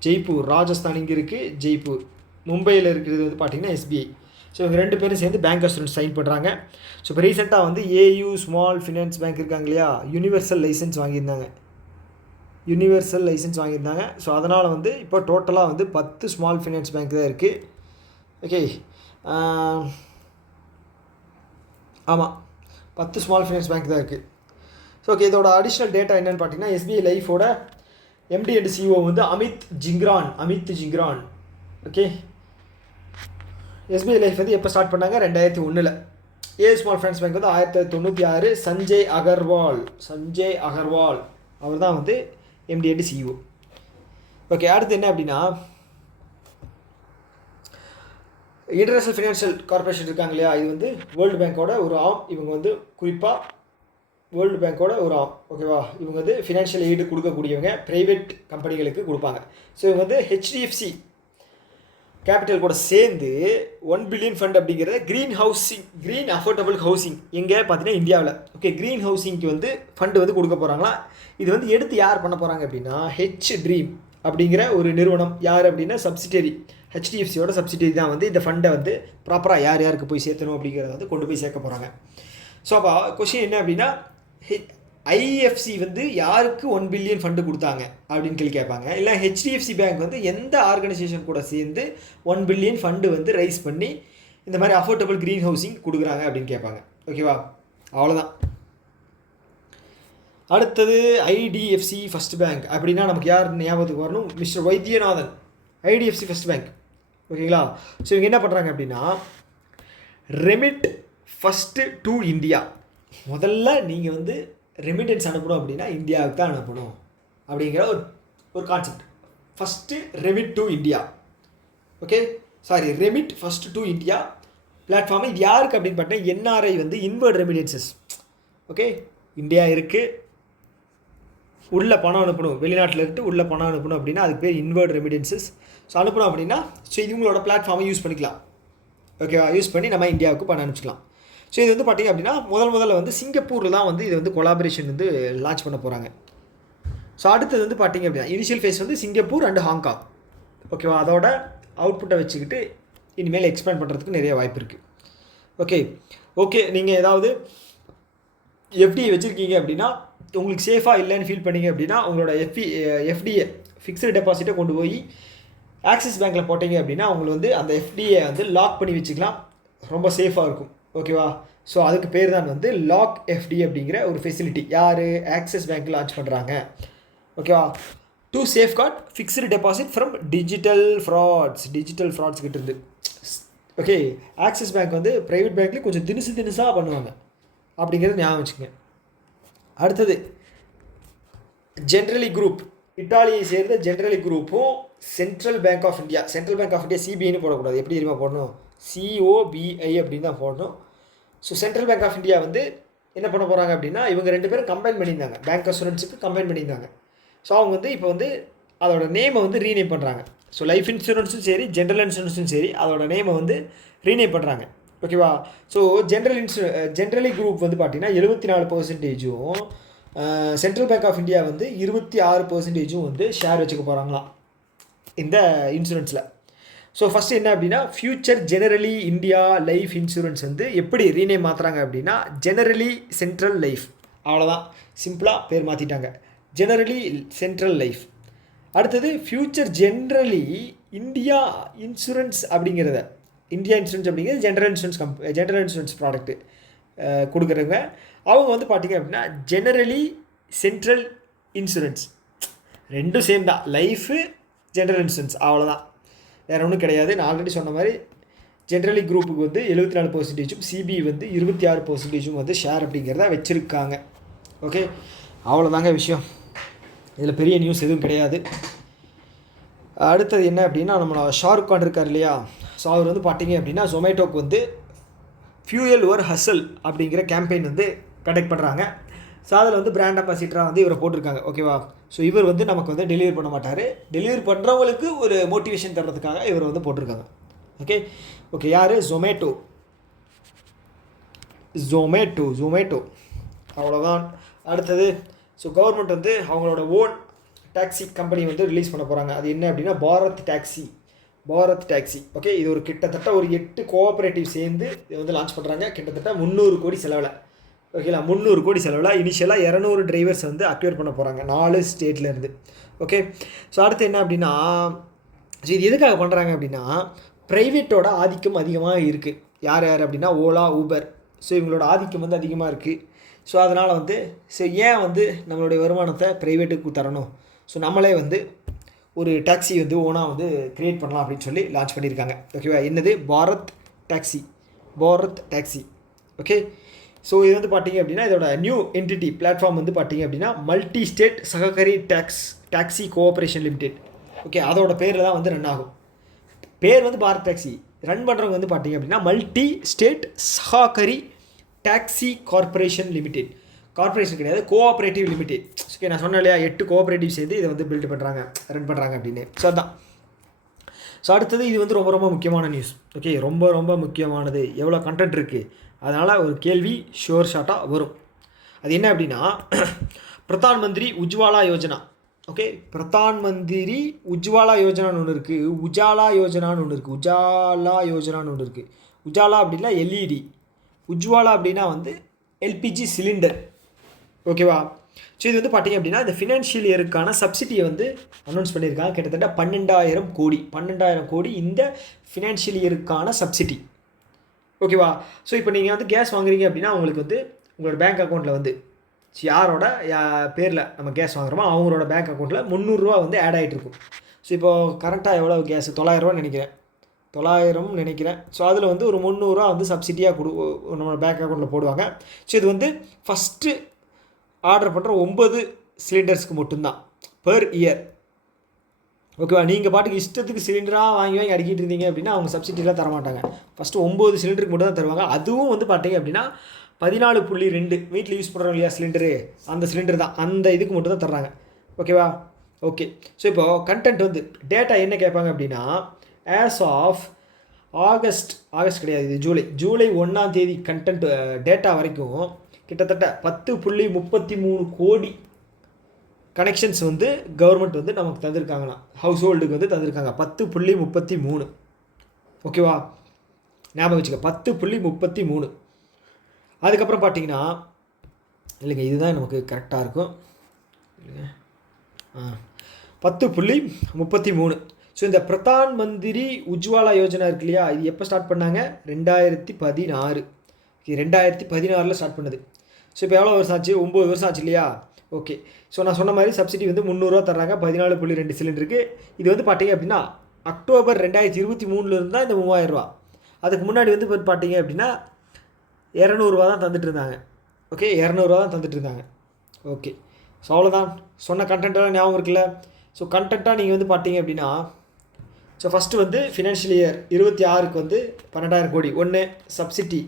ஜெய்ப்பூர், ராஜஸ்தான் இங்கே இருக்குது. ஜெய்ப்பூர், மும்பையில் இருக்கிறது வந்து பார்த்திங்கன்னா எஸ்பிஐ. ஸோ இவங்க 2 பேரும் சேர்ந்து பேங்க் அஷூரன்ஸ் சைன் பண்ணுறாங்க. ஸோ இப்போ ரீசெண்டாக வந்து ஏயு ஸ்மால் ஃபினான்ஸ் பேங்க் இருக்காங்க இல்லையா? Universal licence வாங்கியிருந்தாங்க. ஸோ அதனால் வந்து இப்போ டோட்டலாக வந்து 10 ஸ்மால் ஃபினான்ஸ் பேங்க் தான் இருக்குது. ஓகே, ஆமாம், 10 ஸ்மால் ஃபினான்ஸ் பேங்க் தான் இருக்குது. ஸோ ஓகே, இதோட அடிஷ்னல் டேட்டா என்னென்னு பார்த்தீங்கன்னா எஸ்பிஐ லைஃபோட எம்டி அண்ட் சிஓ வந்து Amit Jhingran. Okay, SBI life வந்து எப்போ ஸ்டார்ட் பண்ணாங்க? 2001. ஏ ஸ்மால் ஃபைனான்ஸ் பேங்க் வந்து 1996. சஞ்சய் அகர்வால் அவர் தான் வந்து எம்டி அண்ட் சிஓ. ஓகே, அடுத்து என்ன அப்படின்னா இன்டர்நேஷ்னல் ஃபினான்ஷியல் கார்பரேஷன் இருக்காங்க இல்லையா? இது வந்து வேர்ல்டு பேங்க்கோட ஒரு ஆம். இவங்க வந்து குறிப்பாக வேர்ல்டு பேங்க்கோட ஒரு ஆம். ஓகேவா? இவங்க வந்து ஃபினான்ஷியல் எய்டு கொடுக்கக்கூடியவங்க, ப்ரைவேட் கம்பெனிகளுக்கு கொடுப்பாங்க. ஸோ இவங்க வந்து ஹெச்டிஎஃப்சி கேபிட்டல் கூட சேர்ந்து 1 பில்லியன் ஃபண்ட் அப்படிங்கிறத க்ரீன் அஃபோர்டபுள் ஹவுசிங் எங்கே பார்த்தீங்கன்னா இந்தியாவில். ஓகே, க்ரீன் ஹவுசிங்க்கு வந்து ஃபண்டு வந்து கொடுக்க போகிறாங்களா? இது வந்து எடுத்து யார் பண்ண போகிறாங்க அப்படின்னா ட்ரீம் அப்படிங்கிற ஒரு நிறுவனம். யார் அப்படின்னா சப்சிடரி, ஹெச்டிஎஃப்சியோட சப்சிடரி தான் வந்து இந்த ஃபண்டை வந்து ப்ராப்பராக யாருக்கு போய் சேர்த்தணும் அப்படிங்கிறத வந்து கொண்டு போய் சேர்க்க போகிறாங்க. ஸோ அப்போ கொஷின் என்ன அப்படின்னா ஐஎஃப்சி வந்து யாருக்கு 1 பில்லியன் ஃபண்டு கொடுத்தாங்க அப்படின்னு கேட்பாங்க. இல்லை ஹெச்டிஎஃப்சி பேங்க் வந்து எந்த ஆர்கனைசேஷன் கூட சேர்ந்து 1 பில்லியன் ஃபண்டு வந்து ரைஸ் பண்ணி இந்த மாதிரி அஃபோர்டபுள் க்ரீன் ஹவுசிங் கொடுக்குறாங்க அப்படின்னு கேட்பாங்க. ஓகேவா? அவ்வளோதான். அடுத்தது ஐடிஎஃப்சி ஃபர்ஸ்ட் பேங்க் அப்படின்னா நமக்கு யார் ஞாபகத்துக்கு வரணும்? Mister Vaidyanathan. IDFC first bank. ஓகேங்களா? ஸோ இவங்க என்ன பண்ணுறாங்க அப்படின்னா ரெமிட் ஃபஸ்ட்டு டு இந்தியா. முதல்ல நீங்கள் வந்து ரெமிட்டன்ஸ் அனுப்பணும் அப்படின்னா இந்தியாவுக்கு தான் அனுப்பணும் அப்படிங்கிற ஒரு concept. First remit to India. Okay, sorry, remit first to India platform. இது யாருக்கு அப்படின்னு பார்த்தீங்கன்னா என்ஆர்ஐ வந்து இன்வர்ட் ரெமிடன்சஸ். ஓகே, இந்தியா இருக்குது, உள்ள பணம் அனுப்பணும், வெளிநாட்டில் இருந்து உள்ள பணம் அனுப்பணும் அப்படின்னா அதுக்கு பேர் இன்வர்ட் ரெமிடன்சஸ். ஸோ அனுப்பணும் அப்படின்னா ஸோ இவங்களோட பிளாட்ஃபார்மை யூஸ் பண்ணிக்கலாம். ஓகேவா? யூஸ் பண்ணி நம்ம இந்தியாவுக்கு பணம் அனுப்பிச்சிக்கலாம். ஸோ இது வந்து பார்த்திங்க அப்படின்னா முதல்ல வந்து சிங்கப்பூரில் தான் வந்து இது வந்து கொலாபரேஷன் வந்து லான்ச் பண்ண போகிறாங்க. ஸோ அடுத்தது வந்து பார்த்திங்க அப்படின்னா இனிஷியல் ஃபேஸ் வந்து சிங்கப்பூர் அண்டு ஹாங்காங். ஓகேவா? அதோட அவுட்புட்டை வச்சுக்கிட்டு இனிமேல் எக்ஸ்பேண்ட் பண்ணுறதுக்கு நிறைய வாய்ப்பு இருக்குது. ஓகே, நீங்கள் ஏதாவது எஃப்டிஐ வச்சுருக்கீங்க அப்படின்னா உங்களுக்கு சேஃபாக இல்லைன்னு ஃபீல் பண்ணிங்க அப்படின்னா உங்களோட எஃப்டிஏ ஃபிக்ஸ்டு டெபாசிட்டை கொண்டு போய் ஆக்சிஸ் பேங்க்கில் போட்டிங்க அப்படின்னா உங்களுக்கு வந்து அந்த எஃப்டிஏ வந்து லாக் பண்ணி வச்சுக்கலாம், ரொம்ப சேஃபாக இருக்கும். ஓகேவா? ஸோ அதுக்கு பேர் தான் வந்து லாக் எஃப்டி அப்படிங்கிற ஒரு ஃபெசிலிட்டி யார் ஆக்சிஸ் பேங்க் லான்ச் பண்ணுறாங்க. ஓகேவா? To safeguard fixed deposit from digital frauds கிட்ட இருந்து. ஓகே, ஆக்சிஸ் பேங்க் வந்து ப்ரைவேட் பேங்க்லேயும் கொஞ்சம் தினுசாக பண்ணுவாங்க அப்படிங்கிறது ஞாபகம் வச்சுக்கோங்க. அடுத்தது ஜென்ரலி குரூப், இட்டாலியை சேர்ந்த ஜென்ரலி குரூப்பும் சென்ட்ரல் பேங்க் ஆஃப் இந்தியா சிபிஐன்னு போடக்கூடாது, எப்படி தெரியுமா போடணும், சிஓபிஐ அப்படின்னு தான் போடணும். So Central bank of India வந்து என்ன பண்ண போகிறாங்க அப்படின்னா இவங்க 2 பேரும் கம்பைன் பண்ணியிருந்தாங்க, பேங்க் அசூரன்ஸுக்கு கம்பைன் பண்ணியிருந்தாங்க. ஸோ அவங்க வந்து இப்போ வந்து அதோட நேமை வந்து ரீநேம் பண்ணுறாங்க. ஸோ லைஃப் இன்சூரன்ஸும் சரி ஜென்ரல் இன்சூரன்ஸும் சரி அதோட நேமை வந்து ரீநேம் பண்ணுறாங்க. ஓகேவா? ஸோ ஜென்ரலி குரூப் வந்து பார்த்திங்கன்னா 74%, சென்ட்ரல் பேங்க் ஆஃப் இந்தியா வந்து 26% வந்து ஷேர் வச்சுக்க போகிறாங்களாம் இந்த இன்சூரன்ஸில். ஸோ ஃபஸ்ட்டு என்ன அப்படின்னா future generally India life insurance வந்து எப்படி ரீநேம் மாற்றுறாங்க அப்படின்னா ஜெனரலி சென்ட்ரல் லைஃப். அவ்வளோதான், சிம்பிளாக பேர் மாற்றிட்டாங்க, ஜெனரலி சென்ட்ரல் லைஃப். அடுத்தது ஃப்யூச்சர் ஜென்ரலி இந்தியா இன்சூரன்ஸ் அப்படிங்கிறத ஜென்ரல் இன்சூரன்ஸ் ப்ராடக்ட்டு கொடுக்குறவங்க அவங்க வந்து பார்த்திங்க அப்படின்னா ஜெனரலி சென்ட்ரல் இன்சூரன்ஸ், ரெண்டும் சேம் தான், லைஃபு ஜென்ரல் இன்சூரன்ஸ், அவ்வளோதான், வேறு ஒன்றும் கிடையாது. நான் ஆல்ரெடி சொன்ன மாதிரி ஜென்ரலி குரூப்புக்கு வந்து 74%, சிபி வந்து 26% வந்து ஷேர் அப்படிங்கிறத வச்சுருக்காங்க. ஓகே, அவ்வளோதாங்க விஷயம், இதில் பெரிய நியூஸ் எதுவும் கிடையாது. அடுத்தது என்ன அப்படின்னா நம்மளோட ஷாருக் கான் இருக்கார் இல்லையா, ஸோ அவர் வந்து பார்த்திங்க அப்படின்னா ஜொமேட்டோக்கு வந்து ஃபியூயல் ஓவர் ஹசல் அப்படிங்கிற கேம்பெயின் வந்து கண்டக்ட் பண்ணுறாங்க. ஸோ அதில் வந்து பிராண்ட் அம்பாசிடராக வந்து இவரை போட்டிருக்காங்க. ஓகேவா? ஸோ இவர் வந்து நமக்கு வந்து டெலிவரி பண்ண மாட்டார், டெலிவரி பண்ணுறவங்களுக்கு ஒரு மோட்டிவேஷன் தர்றதுக்காக இவர் வந்து போட்டிருக்காங்க. ஓகே, யார்? ஜொமேட்டோ அவ்வளோதான். அடுத்தது ஸோ கவர்மெண்ட் வந்து அவங்களோட ஓன் டாக்ஸி கம்பெனி வந்து ரிலீஸ் பண்ண போகிறாங்க. அது என்ன அப்படின்னா பாரத் டாக்ஸி. ஓகே, இது ஒரு கிட்டத்தட்ட ஒரு 8 கோஆப்ரேட்டிவ் சேர்ந்து இதை வந்து லான்ச் பண்ணுறாங்க. கிட்டத்தட்ட 300 கோடி செலவில். ஓகேங்களா? 300 கோடி செலவில் இனிஷியலாக 200 டிரைவர்ஸ் வந்து அக்யூர் பண்ண போகிறாங்க 4 ஸ்டேட்லேருந்து. ஓகே, ஸோ அடுத்து என்ன அப்படின்னா ஸோ இது எதுக்காக பண்ணுறாங்க அப்படின்னா ப்ரைவேட்டோட ஆதிக்கம் அதிகமாக இருக்குது. யார் அப்படின்னா ஓலா, ஊபர். ஸோ இவங்களோட ஆதிக்கம் வந்து அதிகமாக இருக்குது. ஸோ அதனால் வந்து ஸோ ஏன் வந்து நம்மளுடைய வருமானத்தை ப்ரைவேட்டுக்கு தரணும், ஸோ நம்மளே வந்து ஒரு டாக்ஸி வந்து ஓனாக வந்து க்ரியேட் பண்ணலாம் அப்படின்னு சொல்லி லான்ச் பண்ணியிருக்காங்க. ஓகேவா? என்னது? பாரத் டாக்ஸி. ஓகே, ஸோ இது வந்து பார்த்திங்க அப்படின்னா இதோட நியூ என்டிட்டி பிளாட்ஃபார்ம் வந்து பார்த்திங்க அப்படின்னா multi state Sahakari taxi cooperation limited. Okay, அதோட பேரில் தான் வந்து ரன் ஆகும். பேர் வந்து பாரத் டாக்ஸி, ரன் பண்ணுறவங்க வந்து பார்த்திங்க அப்படின்னா multi state Sahakari taxi corporation limited. Corporation கிடையாது, கோஆப்ரேட்டிவ் லிமிடெட். ஓகே, நான் சொன்னேன் இல்லையா 8 கோஆப்ரேட்டிவ் சேர்ந்து இதை வந்து ரன் பண்ணுறாங்க அப்படின்னு. ஸோ அதுதான். ஸோ அடுத்தது இது வந்து ரொம்ப முக்கியமான நியூஸ். ஓகே, ரொம்ப முக்கியமானது. எவ்வளோ கண்டென்ட் இருக்குது, அதனால் ஒரு கேள்வி ஷார்ட்டாக வரும். அது என்ன அப்படின்னா பிரதான் மந்திரி உஜ்வாலா யோஜனா. ஓகே, பிரதான் மந்திரி உஜ்வாலா யோஜனான்னு ஒன்று இருக்குது, உஜாலா யோஜனான்னு ஒன்று இருக்குது. உஜாலா அப்படின்னா எல்இடி, உஜ்வாலா அப்படின்னா வந்து எல்பிஜி சிலிண்டர். ஓகேவா? ஸோ இது வந்து பார்த்திங்க அப்படின்னா இந்த ஃபினான்ஷியல் இயருக்கான சப்சிடியை வந்து அனௌன்ஸ் பண்ணியிருக்காங்க. கிட்டத்தட்ட 12,000 கோடி இந்த ஃபினான்ஷியல் இயருக்கான சப்சிடி. ஓகேவா? ஸோ இப்போ நீங்கள் வந்து கேஸ் வாங்குறீங்க அப்படின்னா உங்களுக்கு வந்து உங்களோட பேங்க் அக்கௌண்ட்டில் வந்து யாரோட பேரில் நம்ம கேஸ் வாங்குறோமோ அவங்களோட பேங்க் அக்கௌண்ட்டில் 300 ரூபா வந்து ஆட் ஆகிட்டு இருக்கும். ஸோ இப்போது கரெக்டாக எவ்வளோ கேஸ் 900 நினைக்கிறேன், 900 நினைக்கிறேன். ஸோ அதில் வந்து ஒரு 300 வந்து சப்சிடியாக நம்ம பேங்க் அக்கௌண்ட்டில் போடுவாங்க. ஸோ இது வந்து ஃபஸ்ட்டு ஆர்டர் பண்ணுற 9 சிலிண்டர்ஸ்க்கு மட்டும்தான் பெர் இயர். ஓகேவா? நீங்கள் பாட்டுக்கு இஷ்டத்துக்கு சிலிண்டராக வாங்கி அடிக்கிட்டு இருந்தீங்க அப்படின்னா அவங்க சப்சிடிலாம் தரமாட்டாங்க. ஃபஸ்ட்டு 9 சிலிண்டருக்கு மட்டும் தான் தருவாங்க. அதுவும் வந்து பார்த்தீங்க அப்படின்னா 14.2 வீட்டில் யூஸ் பண்ணுறோம் இல்லையா சிலிண்டரு, அந்த சிலிண்டர் தான், அந்த இதுக்கு மட்டும் தான் தர்றாங்க. ஓகேவா? ஓகே. ஸோ இப்போது கண்டென்ட் வந்து டேட்டா என்ன கேட்பாங்க அப்படின்னா ஆஸ் ஆஃப் ஆகஸ்ட் கிடையாது, இது ஜூலை 1ஆம் தேதி கண்டென்ட் டேட்டா வரைக்கும் கிட்டத்தட்ட 10.33 கோடி கனெக்ஷன்ஸ் வந்து கவர்மெண்ட் வந்து நமக்கு தந்திருக்காங்கண்ணா, ஹவுஸ் ஹோல்டுக்கு வந்து தந்திருக்காங்க 10.33. ஓகேவா? ஞாபகம் வச்சுக்க 10.33. அதுக்கப்புறம் பார்த்தீங்கன்னா இல்லைங்க, இதுதான் நமக்கு கரெக்டாக இருக்கும் இல்லைங்க, 10.33. ஸோ இந்த பிரதான் மந்திரி உஜ்வாலா யோஜனா இருக்கு இல்லையா, இது எப்போ ஸ்டார்ட் பண்ணாங்க? 2016. 2016 ஸ்டார்ட் பண்ணுது. ஸோ இப்போ எவ்வளோ வருஷம் ஆச்சு? 9 வருஷம் ஆச்சு இல்லையா? ஓகே. ஸோ நான் சொன்ன மாதிரி சப்சிடி வந்து 300 தர்றாங்க 14.2 சிலிண்டருக்கு. இது வந்து பார்த்தீங்க அப்படின்னா அக்டோபர் 2023 தான் இந்த 3000 ரூபா. அதுக்கு முன்னாடி வந்து பார்த்தீங்க அப்படின்னா 200 தான் தந்துட்டு இருந்தாங்க. ஓகே, 200 தான் தந்துட்டு இருந்தாங்க. ஓகே. ஸோ அவ்வளோதான். சொன்ன கண்டென்ட்டெல்லாம் ஞாபகம் இருக்குல்ல? ஸோ கண்டென்ட்டாக நீங்கள் வந்து பார்த்தீங்க அப்படின்னா ஸோ ஃபஸ்ட்டு வந்து ஃபினான்ஷியல் இயர் 26க்கு வந்து 12,000 கோடி 1, சப்சிடி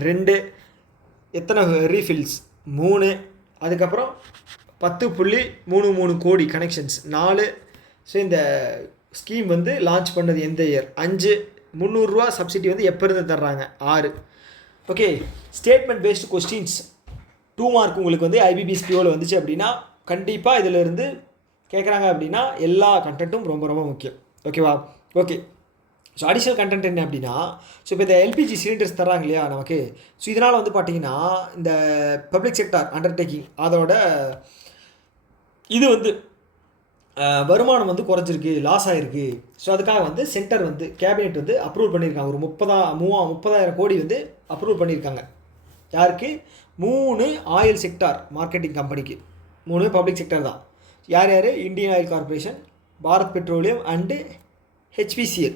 2, எத்தனை ரீஃபில்ஸ் 3, அதுக்கப்புறம் 10.33 கோடி கனெக்ஷன்ஸ் 4. ஸோ இந்த ஸ்கீம் வந்து லான்ச் பண்ணது எந்த இயர்? 5. 300 ரூபா சப்சிடி வந்து எப்போ இருந்து தர்றாங்க? 6. Okay. Statement based questions 2 mark உங்களுக்கு வந்து IBPS POவில் வந்துச்சு அப்படின்னா கண்டிப்பாக இதில் இருந்து கேட்குறாங்க அப்படின்னா எல்லா கண்டென்ட்டும் ரொம்ப ரொம்ப முக்கியம். ஓகேவா? ஓகே. ஸோ அடிஷ்னல் கண்டென்ட் என்ன அப்படின்னா ஸோ இப்போ இந்த LPG சிலிண்டர்ஸ் தர்றாங்க இல்லையா நமக்கு, ஸோ இதனால் வந்து பார்த்திங்கன்னா இந்த பப்ளிக் செக்டார் அண்டர்டேக்கிங் அதோட இது வந்து வருமானம் வந்து குறைஞ்சிருக்கு, லாஸ் ஆகிருக்கு. ஸோ அதுக்காக வந்து சென்டர் வந்து கேபினெட் வந்து அப்ரூவல் பண்ணியிருக்காங்க. ஒரு 30,000 கோடி வந்து அப்ரூவல் பண்ணியிருக்காங்க. யாருக்கு? 3 ஆயில் செக்டார் மார்க்கெட்டிங் கம்பெனிக்கு. 3 பப்ளிக் செக்டர் தான். யார்? Indian oil corporation, Bharat petroleum and HPCL.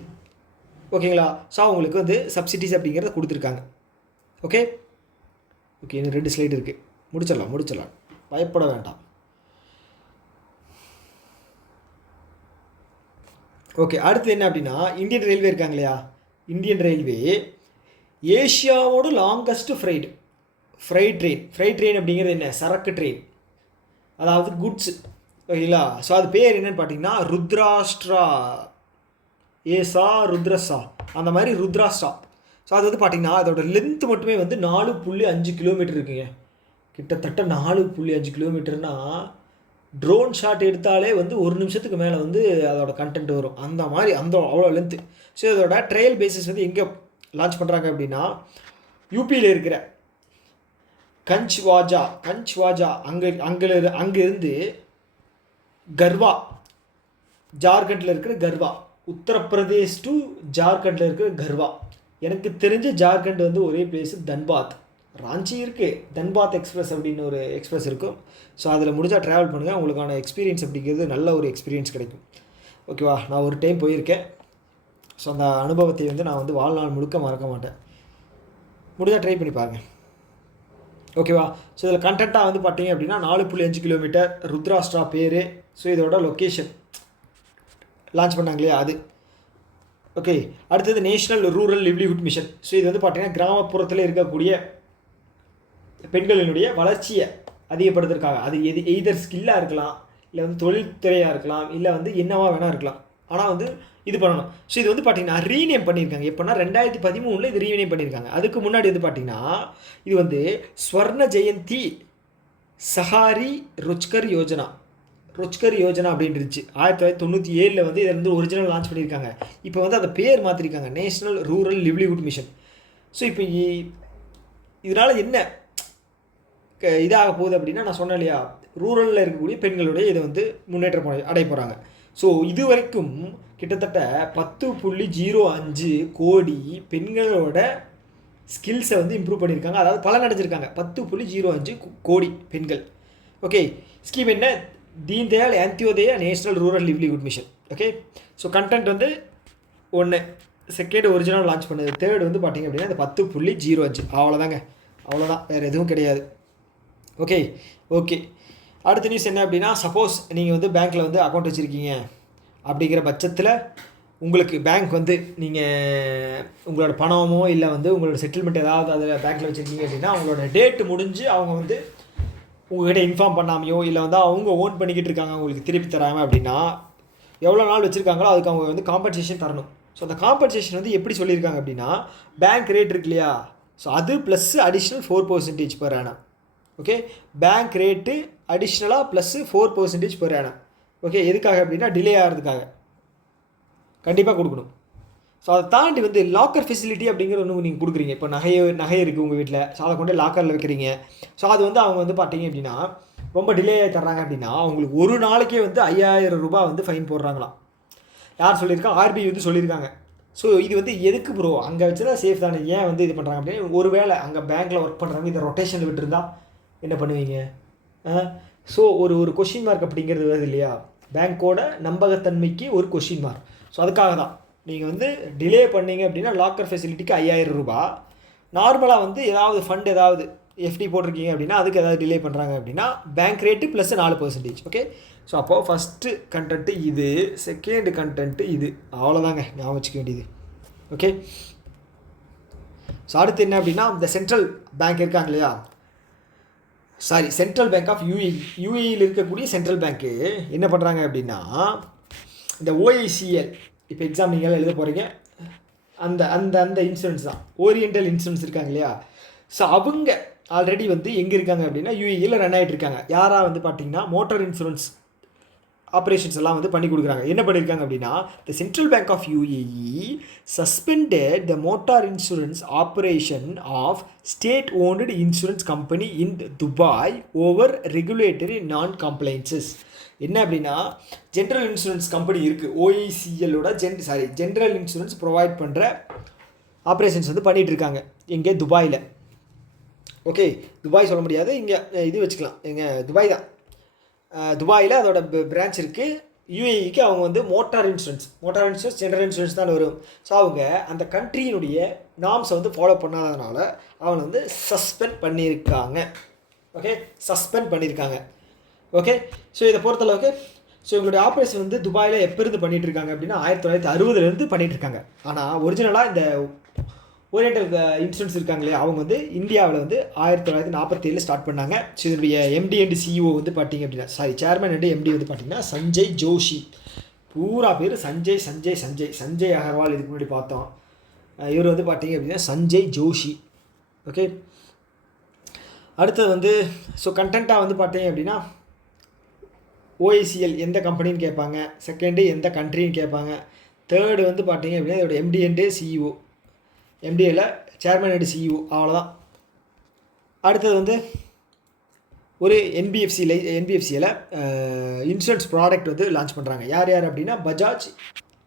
ஓகேங்களா? ஸோ அவங்களுக்கு வந்து சப்சிடிஸ் அப்படிங்கிறத கொடுத்துருக்காங்க. ஓகே. ஓகே, இன்னும் 2 ஸ்லைடு இருக்குது, முடிச்சிடலாம், பயப்பட வேண்டாம். ஓகே. அடுத்து என்ன அப்படின்னா இந்தியன் ரயில்வே இருக்காங்க இல்லையா, இந்தியன் ரயில்வே ஏஷியாவோட லாங்கஸ்ட் ஃப்ரைட் ட்ரெயின் அப்படிங்கிறது என்ன? சரக்கு ட்ரெயின், அதாவது குட்ஸ். ஓகேங்களா? ஸோ அது பேர் என்னன்னு பார்த்தீங்கன்னா ருத்ராஷ்ட்ரா, ருத்ரஸா, அந்த மாதிரி ருத்ராஷ்ட்ரா. ஸோ அது வந்து பார்த்திங்கன்னா அதோட லென்த்து மட்டுமே வந்து 4.5 கிலோமீட்டர் இருக்குங்க. கிட்டத்தட்ட 4.5 கிலோமீட்டர்னால் ட்ரோன் ஷாட் எடுத்தாலே வந்து 1 நிமிஷத்துக்கு மேலே வந்து அதோட கண்டென்ட் வரும். அந்த மாதிரி அவ்வளோ லென்த்து. ஸோ இதோட ட்ரையல் பேசிஸ் வந்து எங்கே லான்ச் பண்ணுறாங்க அப்படின்னா யூபியில் இருக்கிற கஞ்ச்வாஜா அங்கேருந்து கர்வா, ஜார்க்கண்டில் இருக்கிற கர்வா, உத்தரப்பிரதேஷ் டு ஜார்க்கண்டில் இருக்கிற கர்வா. எனக்கு தெரிஞ்ச ஜார்க்கண்ட் வந்து ஒரே பிளேஸு தன்பாத், ராஞ்சி இருக்குது, தன்பாத் எக்ஸ்பிரஸ் அப்படின்னு ஒரு எக்ஸ்பிரஸ் இருக்கும். ஸோ அதில் முடிஞ்சால் ட்ராவல் பண்ணுங்கள், உங்களுக்கான எக்ஸ்பீரியன்ஸ் அப்படிங்கிறது நல்ல ஒரு எக்ஸ்பீரியன்ஸ் கிடைக்கும். ஓகேவா? நான் ஒரு டைம் போயிருக்கேன். ஸோ அந்த அனுபவத்தை வந்து நான் வந்து வாழ்நாள் முழுக்க மறக்க மாட்டேன். முடிஞ்சால் ட்ரை பண்ணி பாருங்கள். ஓகேவா? ஸோ இதில் கண்டென்ட்டாக வந்து பார்த்தீங்க அப்படின்னா 4.5 கிலோமீட்டர் ருத்ராஷ்ட்ரா பேர். ஸோ இதோட லொக்கேஷன் லான்ச் பண்ணாங்க இல்லையா அது. ஓகே. அடுத்தது national rural livelihood mission. So இது வந்து பார்த்திங்கன்னா கிராமப்புறத்தில் இருக்கக்கூடிய பெண்களினுடைய வளர்ச்சியை அதிகப்படுத்துறதுக்காக, அது எய்தர் ஸ்கில்லாக இருக்கலாம், இல்லை வந்து தொழில்துறையாக இருக்கலாம், இல்லை வந்து என்னவா வேணால் இருக்கலாம். ஆனால் வந்து இது பண்ணணும். ஸோ இது வந்து பார்த்திங்கன்னா ரீநேம் பண்ணியிருக்காங்க. எப்போனா 2013 இது ரீநேம் பண்ணியிருக்காங்க. அதுக்கு முன்னாடி வந்து பார்த்திங்கன்னா இது வந்து ஸ்வர்ண ஜெயந்தி சஹாரி ரோஜ்கர் யோஜனா அப்படின்னு இருந்துச்சு. 1997 வந்து இதை வந்து ஒரிஜினல் லான்ச் பண்ணியிருக்காங்க. இப்போ வந்து அந்த பேர் மாற்றிருக்காங்க, national rural livelihood mission. So இப்போ இதனால் என்ன இதாக போகுது அப்படின்னா நான் சொன்னேன் இல்லையா, ரூரலில் இருக்கக்கூடிய பெண்களுடைய இதை வந்து முன்னேற்றம் அடைய போகிறாங்க. ஸோ இது வரைக்கும் கிட்டத்தட்ட 10.05 கோடி பெண்களோட ஸ்கில்ஸை வந்து இம்ப்ரூவ் பண்ணியிருக்காங்க, அதாவது பலன் அடைஞ்சிருக்காங்க. 10.05 கோடி பெண்கள். ஓகே. ஸ்கீம் என்ன? Deen Dayal Antyodaya national rural livelihood mission. Okay. So content வந்து 1, செகண்ட் ஒரிஜினல் லான்ச் பண்ணது, தேர்ட் வந்து பார்த்திங்க அப்படின்னா இந்த 10.05 அவ்வளோதாங்க. அவ்வளோதான், வேறு எதுவும் கிடையாது. Okay okay. அடுத்த நியூஸ் என்ன அப்படின்னா, சப்போஸ் நீங்கள் வந்து பேங்க்கில் வந்து அக்கௌண்ட் வச்சுருக்கீங்க அப்படிங்கிற பட்சத்தில் உங்களுக்கு பேங்க் வந்து நீங்கள் உங்களோட பணமோ இல்லை வந்து உங்களோட செட்டில்மெண்ட் ஏதாவது அதில் பேங்க்கில் வச்சுருக்கீங்க அப்படின்னா அவங்களோட டேட்டு முடிஞ்சு அவங்க வந்து உங்கள்கிட்ட இன்ஃபார்ம் பண்ணாமையோ இல்லை வந்து அவங்க ஓன் பண்ணிக்கிட்டு இருக்காங்க உங்களுக்கு திருப்பி தராமல் அப்படின்னா எவ்வளோ நாள் வச்சுருக்காங்களோ அதுக்கு அவங்க வந்து காம்பன்சேஷன் தரணும். ஸோ அந்த காம்பன்சேஷன் வந்து எப்படி சொல்லியிருக்காங்க அப்படின்னா, பேங்க் ரேட் இருக்கு இல்லையா, ஸோ அது plus additional 4% per annum. Okay, bank rate அடிஷ்னலாக ப்ளஸ்ஸு 4% per annum. ஓகே, எதுக்காக அப்படின்னா டிலே ஆகிறதுக்காக கண்டிப்பாக கொடுக்கணும். ஸோ அதை தாண்டி வந்து லாக்கர் ஃபெசிலிட்டி அப்படிங்கிற ஒன்று நீங்கள் கொடுக்குறீங்க. இப்போ நகை இருக்குது உங்கள் வீட்டில், ஸோ அதை கொண்டு லாக்கரில் வைக்கிறீங்க. ஸோ அது வந்து அவங்க வந்து பார்த்தீங்க அப்படின்னா ரொம்ப டிலே தர்றாங்க அப்படின்னா அவங்களுக்கு ஒரு நாளைக்கே வந்து 5000 ரூபாய் வந்து ஃபைன் போடுறாங்களாம். யார் சொல்லியிருக்கா? RBI வந்து சொல்லியிருக்காங்க. ஸோ இது வந்து எதுக்கு ப்ரோ, அங்கே வச்சுதான் சேஃப் தானே, ஏன் வந்து இது பண்ணுறாங்க அப்படின்னு. ஒரு வேளை அங்கே பேங்க்கில் ஒர்க் பண்ணுறாங்க இதை ரொட்டேஷனில் விட்டுருந்தா என்ன பண்ணுவீங்க? ஸோ ஒரு கொஷின் மார்க் அப்படிங்கிறது வருது இல்லையா, பேங்க்கோட நம்பகத்தன்மைக்கு ஒரு கொஷின் மார்க். ஸோ அதுக்காக தான் நீங்கள் வந்து டிலே பண்ணீங்க அப்படின்னா லாக்கர் ஃபெசிலிட்டிக்கு 5000 ரூபாய். நார்மலாக வந்து ஏதாவது ஃபண்ட் ஏதாவது FD போட்டிருக்கீங்க அப்படின்னா அதுக்கு ஏதாவது டிலே பண்ணுறாங்க அப்படின்னா bank rate plus 4%. Okay, so அப்போது ஃபஸ்ட்டு கண்டென்ட்டு இது, செகண்ட் கண்டென்ட்டு இது, அவ்வளோதாங்க ஞாபகம் வச்சுக்க வேண்டியது. ஓகே, ஸோ அடுத்து என்ன அப்படின்னா, இந்த சென்ட்ரல் பேங்க் இருக்காங்க இல்லையா, சென்ட்ரல் பேங்க் ஆஃப் யூஏயில் இருக்கக்கூடிய சென்ட்ரல் பேங்க்கு என்ன பண்ணுறாங்க அப்படின்னா, இந்த OICL இப்போ எக்ஸாம் நீங்கள் எழுத போகிறீங்க, அந்த அந்த அந்த இன்சூரன்ஸ் தான், ஓரியண்டல் இன்சூரன்ஸ் இருக்காங்க இல்லையா. ஸோ அவங்க ஆல்ரெடி வந்து எங்கே இருக்காங்க அப்படின்னா யூஏயில் ரன் ஆகிட்டு இருக்காங்க. யாராக வந்து பார்த்தீங்கன்னா மோட்டார் இன்சூரன்ஸ் ஆப்ரேஷன்ஸ் எல்லாம் வந்து பண்ணி கொடுக்குறாங்க. என்ன பண்ணியிருக்காங்க அப்படின்னா, the central bank of UAE suspended the motor insurance operation of state owned insurance company in Dubai over regulatory non compliances. என்ன அப்படின்னா, ஜென்ரல் இன்சூரன்ஸ் கம்பெனி இருக்குது OICLோட ஜென்ரல் இன்சூரன்ஸ் ப்ரொவைட் பண்ணுற ஆப்ரேஷன்ஸ் வந்து பண்ணிகிட்டு இருக்காங்க இங்கே துபாயில். ஓகே, துபாய் சொல்ல முடியாது, இங்கே இது வச்சுக்கலாம், இங்கே துபாய் தான். துபாயில் அதோட பிரான்ச் இருக்குது. UAEக்கு அவங்க வந்து மோட்டார் இன்சூரன்ஸ் ஜென்ரல் இன்சூரன்ஸ் தான் வரும். ஸோ அவங்க அந்த கண்ட்ரியினுடைய நார்ம்ஸை வந்து ஃபாலோ பண்ணாததுனால அவங்க வந்து சஸ்பெண்ட் பண்ணியிருக்காங்க. ஓகே, ஸோ இதை பொறுத்தளவுக்கு ஸோ இவங்களுடைய ஆப்ரேஷன் வந்து துபாயில் எப்போ இருந்து பண்ணிகிட்டு இருக்காங்க அப்படின்னா 1960 பண்ணிகிட்டு இருக்காங்க. ஆனால் ஒரிஜினலாக இந்த ஓரியண்டல் இன்சூரன்ஸ் இருக்காங்க இல்லையா, அவங்க வந்து இந்தியாவில் வந்து 1947 ஸ்டார்ட் பண்ணாங்க. ஸோ இதனுடைய MD அண்ட் CEO வந்து பார்த்திங்க அப்படின்னா சேர்மன் அண்ட் MD வந்து பார்த்திங்கன்னா சஞ்சய் ஜோஷி. பூரா பேர் சஞ்சய் அகர்வால் இதுக்கு முன்னாடி பார்த்தோம். இவர் வந்து பார்த்திங்க அப்படின்னா சஞ்சய் ஜோஷி. ஓகே, அடுத்தது வந்து ஸோ கண்டென்ட்டாக வந்து பார்த்தீங்க அப்படின்னா OICL எந்த கம்பெனின்னு கேட்பாங்க, செகண்டு எந்த கண்ட்ரின்னு கேட்பாங்க, தேர்டு வந்து பார்த்தீங்க அப்படின்னா இதோட MD அண்ட் CEO, MDயில் சேர்மன் அண்ட் CEO, அவ்வளோதான். அடுத்தது வந்து ஒரு NBFCயில் இன்சூரன்ஸ் ப்ராடக்ட் வந்து லான்ச் பண்ணுறாங்க. யார் அப்படின்னா பஜாஜ்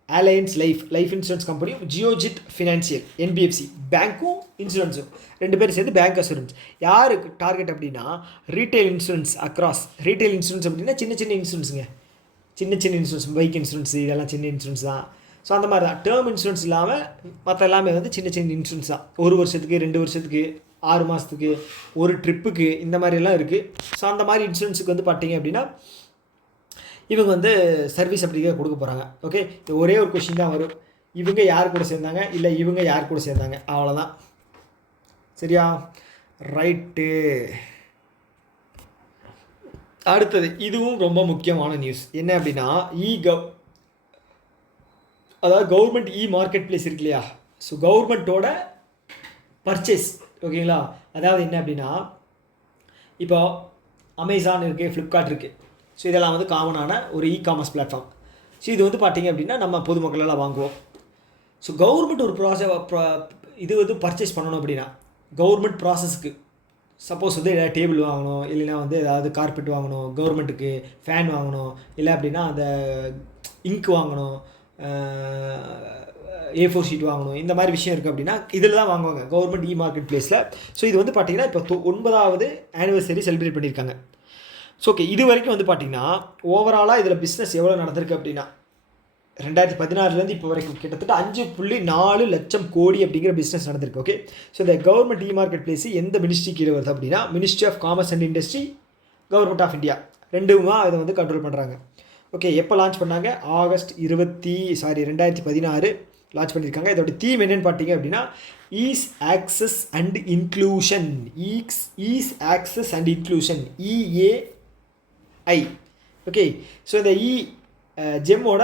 அலையன்ஸ் லைஃப் இன்சூரன்ஸ் கம்பெனியும் ஜியோஜித் ஃபினான்ஷியல் NBFC பேங்க்கும் இன்சூரன்ஸும் 2 பேரும் சேர்ந்து பேங்க் அசூரன்ஸ். யாருக்கு டார்கெட் அப்படின்னா ரீட்டைல் இன்சூரன்ஸ் ரீட்டைல் இன்சூரன்ஸ் அப்படின்னா சின்ன இன்சூரன்ஸுங்க, சின்ன இன்சூரன்ஸ், பைக் இன்சூரன்ஸ், இதெல்லாம் சின்ன இன்சூரன்ஸ் தான். ஸோ அந்த மாதிரி தான் டேர்ம் இன்சூரன்ஸ் இல்லாமல் மற்ற எல்லாமே வந்து சின்ன இன்சூரன்ஸ் தான். 1 வருஷத்துக்கு 2 வருஷத்துக்கு 6 மாதத்துக்கு ஒரு ட்ரிப்புக்கு இந்த மாதிரிலாம் இருக்குது. ஸோ அந்த மாதிரி இன்சூரன்ஸுக்கு வந்து பார்த்தீங்க அப்படின்னா இவங்க வந்து சர்வீஸ் அப்படிங்கிறத கொடுக்க போகிறாங்க. ஓகே, ஒரே ஒரு கொஷின் தான் வரும், இவங்க யார் கூட சேர்ந்தாங்க இல்லை இவங்க யார் கூட சேர்ந்தாங்க, அவ்வளோதான். சரியா, ரைட்டு. அடுத்தது இதுவும் ரொம்ப முக்கியமான நியூஸ் என்ன அப்படின்னா, அதாவது கவர்மெண்ட் மார்க்கெட் பிளேஸ் இருக்கு இல்லையா, ஸோ கவர்மெண்ட்டோட பர்ச்சேஸ். ஓகேங்களா, அதாவது என்ன அப்படின்னா இப்போ அமேசான் இருக்குது, ஃப்ளிப்கார்ட் இருக்குது. ஸோ இதெல்லாம் வந்து காமனான ஒரு காமர்ஸ் பிளாட்ஃபார்ம். ஸோ இது வந்து பார்த்திங்க அப்படின்னா நம்ம பொதுமக்களெல்லாம் வாங்குவோம். ஸோ கவர்மெண்ட் ஒரு இது வந்து பர்ச்சேஸ் பண்ணணும் அப்படின்னா கவர்மெண்ட் ப்ராசஸ்க்கு சப்போஸ் வந்து ஏதாவது டேபிள் வாங்கணும், இல்லைன்னா வந்து ஏதாவது கார்பெட் வாங்கணும், கவர்மெண்ட்டுக்கு ஃபேன் வாங்கணும், இல்லை அப்படின்னா அந்த இங்க் வாங்கணும், A4 ஷீட் வாங்கணும், இந்த மாதிரி விஷயம் இருக்குது அப்படின்னா இதில் தான் வாங்குவாங்க கவர்மெண்ட் மார்க்கெட் பிளேஸில். ஸோ இது வந்து பார்த்திங்கன்னா இப்போ 9வது ஆனிவர்சரி செலிப்ரேட் பண்ணியிருக்காங்க. ஸோ ஓகே, இது வரைக்கும் வந்து பார்த்திங்கன்னா ஓவராலாக இதில் பிஸ்னஸ் எவ்வளோ நடந்திருக்கு அப்படின்னா 2016 இப்போ வரைக்கும் கிட்டத்தட்ட 5.4 லட்சம் கோடி அப்படிங்கிற பிஸ்னஸ் நடந்திருக்கு. ஓகே, ஸோ இந்த கவர்மெண்ட் இ மார்க்கெட் பிளேஸ் எந்த மினிஸ்ட்ரி கீழே வருது அப்படின்னா ministry of commerce and industry, government of India ரெண்டுமா இதை வந்து கண்ட்ரோல் பண்ணுறாங்க. ஓகே, எப்போ லான்ச் பண்ணாங்க? ஆகஸ்ட் 2016 லான்ச் பண்ணியிருக்காங்க. இதோட தீம் என்னென்னு பார்த்தீங்க அப்படின்னா ease access and inclusion. Ease access and inclusion, EAI. Okay, so இந்த ஜெம்மோட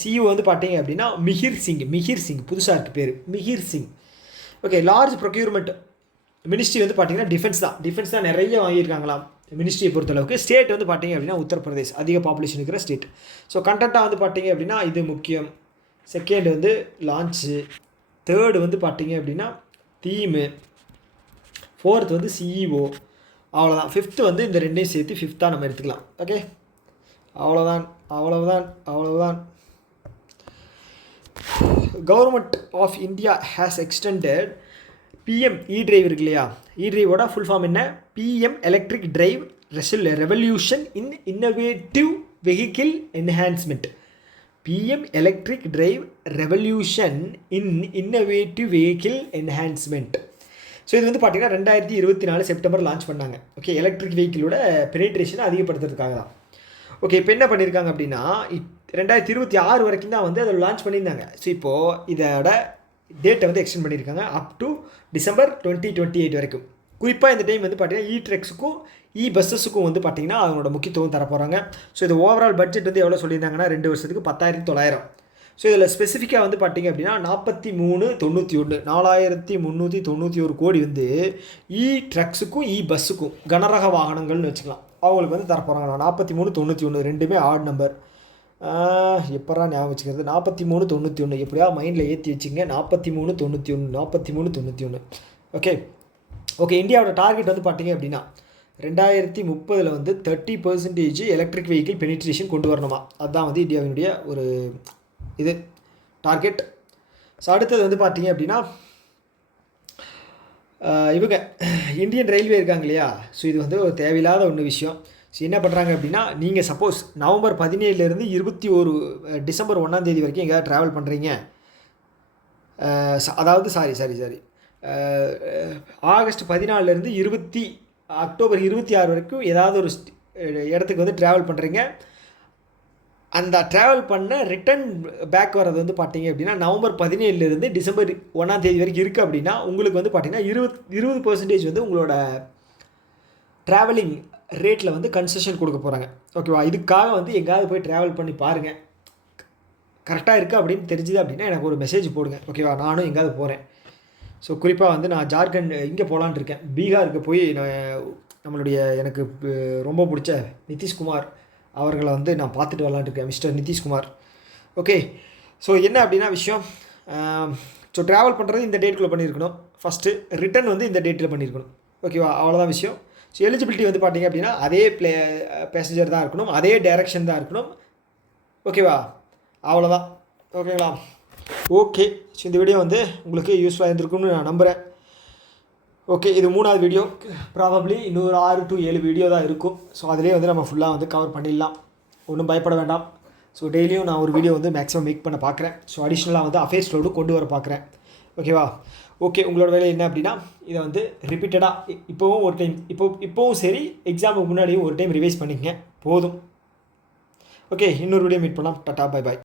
சிஇஓ வந்து பார்த்தீங்க அப்படின்னா மிஹிர் சிங் புதுசாக இருக்குது பேர், Mihir Singh. Okay, large procurement ministry வந்து பார்த்தீங்கன்னா டிஃபென்ஸ் தான் நிறைய வாங்கியிருக்காங்களாம் மினிஸ்ட்ரியை பொறுத்தளவுக்கு. ஸ்டேட் வந்து பார்த்தீங்க அப்படின்னா உத்தரப்பிரதேஷ், அதிக பாப்புலேஷன் இருக்கிற ஸ்டேட். ஸோ கண்டென்ட்டாக வந்து பார்த்தீங்க அப்படின்னா இது முக்கியம். செகண்ட் வந்து லான்ச்சு, தேர்டு வந்து பார்த்தீங்க அப்படின்னா தீமு, ஃபோர்த் வந்து சிஇஓ, அவ்வளோதான். ஃபிஃப்த்து வந்து இந்த ரெண்டையும் சேர்த்து ஃபிஃப்த்தாக நம்ம எடுத்துக்கலாம். ஓகே, அவ்வளோதான். Government of India has extended PM e drive இருக்கு இல்லையா, இ-டிரைவோட ஃபுல் ஃபார்ம் என்ன? PM electric drive revolution in innovative vehicle enhancement. PM electric drive revolution in innovative vehicle enhancement. So இது வந்து பார்த்தீங்கன்னா 2024 செப்டம்பர் லான்ச் பண்ணாங்க. ஓகே, எலக்ட்ரிக் வெஹிக்கிளோட பெனிட்ரேஷனை அதிகப்படுத்துறதுக்காக தான். ஓகே, இப்போ என்ன பண்ணியிருக்காங்க அப்படின்னா 2026 வரைக்கும் தான் வந்து அதை லான்ச் பண்ணியிருந்தாங்க. ஸோ இப்போது இதோட டேட்டை வந்து எக்ஸ்டெண்ட் பண்ணியிருக்காங்க அப் டு டிசம்பர் 2028 வரைக்கும். குறிப்பாக இந்த டைம் வந்து பார்த்தீங்கன்னா இ-ட்ரெக்ஸுக்கும் பஸ்ஸஸுக்கும் வந்து பார்த்தீங்கன்னா அவங்களோட முக்கியத்துவம் தரப்போகிறாங்க. ஸோ இது ஓவரால் பட்ஜெட் வந்து எவ்வளோ சொல்லியிருந்தாங்கன்னா 2 வருஷத்துக்கு 10,900. ஸோ இதில் ஸ்பெசிஃபிக்காக வந்து பார்த்தீங்க அப்படின்னா 4391 கோடி வந்து இ-ட்ரக்ஸுக்கும் பஸ்ஸுக்கும் கனரக வாகனங்கள்னு வச்சுக்கலாம், அவங்களுக்கு வந்து தரப்போகிறாங்க. 4391 ரெண்டுமே ஆட் நம்பர். எப்படா ஞாபகம் வச்சுக்கிறது? 4391 எப்படியா மைண்டில் ஏற்றி வச்சுங்க. 4391. ஓகே, இந்தியாவோட டார்கெட் வந்து பார்த்தீங்க அப்படின்னா 2030 வந்து 30% எலக்ட்ரிக் வெஹிக்கிள் பெனிட்ரேஷன் கொண்டு வரணுமா. அதுதான் வந்து இந்தியாவினுடைய ஒரு இது டார்கெட். ஸோ அடுத்தது வந்து பார்த்தீங்க அப்படின்னா இவங்க இந்தியன் ரயில்வே இருக்காங்க இல்லையா, ஸோ இது வந்து ஒரு தேவையில்லாத ஒன்று விஷயம். ஸோ என்ன பண்ணுறாங்க அப்படின்னா நீங்கள் சப்போஸ் நவம்பர் 17 21 டிசம்பர் 1 வரைக்கும் எங்கேயாவது ட்ராவல் பண்ணுறீங்க, அதாவது சாரி ஆகஸ்ட் 14 அக்டோபர் 26 வரைக்கும் ஏதாவது ஒரு இடத்துக்கு வந்து ட்ராவல் பண்ணுறீங்க, அந்த ட்ராவல் பண்ண ரிட்டன் பேக் வர்றது வந்து பார்த்தீங்க அப்படின்னா நவம்பர் 17 டிசம்பர் 1 வரைக்கும் இருக்குது அப்படின்னா உங்களுக்கு வந்து பார்த்தீங்கன்னா 20% வந்து உங்களோட ட்ராவலிங் ரேட்டில் வந்து கன்செஷன் கொடுக்க போகிறாங்க. ஓகேவா, இதுக்காக வந்து எங்கேயாவது போய் ட்ராவல் பண்ணி பாருங்கள், கரெக்டாக இருக்குது அப்படின்னு தெரிஞ்சுது அப்படின்னா எனக்கு ஒரு மெசேஜ் போடுங்க. ஓகேவா, நானும் எங்கேயாவது போகிறேன். ஸோ குறிப்பாக வந்து நான் ஜார்க்கண்ட் இங்கே போகலான்னு இருக்கேன், பீகாருக்கு போய் நம்மளுடைய எனக்கு ரொம்ப பிடிச்ச நிதிஷ்குமார் அவர்களை வந்து நான் பார்த்துட்டு வரலான்னு இருக்கேன், மிஸ்டர் நிதிஷ்குமார். ஓகே, ஸோ என்ன அப்படின்னா விஷயம், ஸோ ட்ராவல் பண்ணுறது இந்த டேட்டுக்குள்ளே பண்ணியிருக்கணும், ஃபஸ்ட்டு ரிட்டன் வந்து இந்த டேட்டில் பண்ணியிருக்கணும். ஓகேவா, அவ்வளோதான் விஷயம். ஸோ எலிஜிபிலிட்டி வந்து பார்த்தீங்க அப்படின்னா அதே பேசஞ்சர் தான் இருக்கணும், அதே டைரக்ஷன் தான் இருக்கணும். ஓகேவா, அவ்வளோதான். ஓகேங்களா, ஓகே. ஸோ இந்த வீடியோ வந்து உங்களுக்கு யூஸ்ஃபுல்லாக இருந்திருக்கும்னு நான் நம்புகிறேன். ஓகே, இது 3வது வீடியோ, ப்ராபப்ளி இன்னொரு 6 to 7 வீடியோ தான் இருக்கும். ஸோ அதிலே வந்து நம்ம ஃபுல்லாக வந்து கவர் பண்ணிடலாம், ஒன்றும் பயப்பட வேண்டாம். ஸோ டெய்லியும் நான் ஒரு வீடியோ வந்து மேக்ஸிமம் மேக் பண்ண பார்க்குறேன். ஸோ அடிஷ்னலாக வந்து அஃபேர்ஸ் லோடு கொண்டு வர பார்க்குறேன். ஓகேவா, ஓகே. உங்களோட வேலை என்ன அப்படின்னா இதை வந்து ரிப்பீட்டடாக இப்போவும் ஒரு டைம் இப்போவும் சரி, எக்ஸாமுக்கு முன்னாடியும் ஒரு டைம் ரிவைஸ் பண்ணிக்கங்க, போதும். ஓகே, இன்னொரு வீடியோ மீட் பண்ணலாம். Tata, bye bye.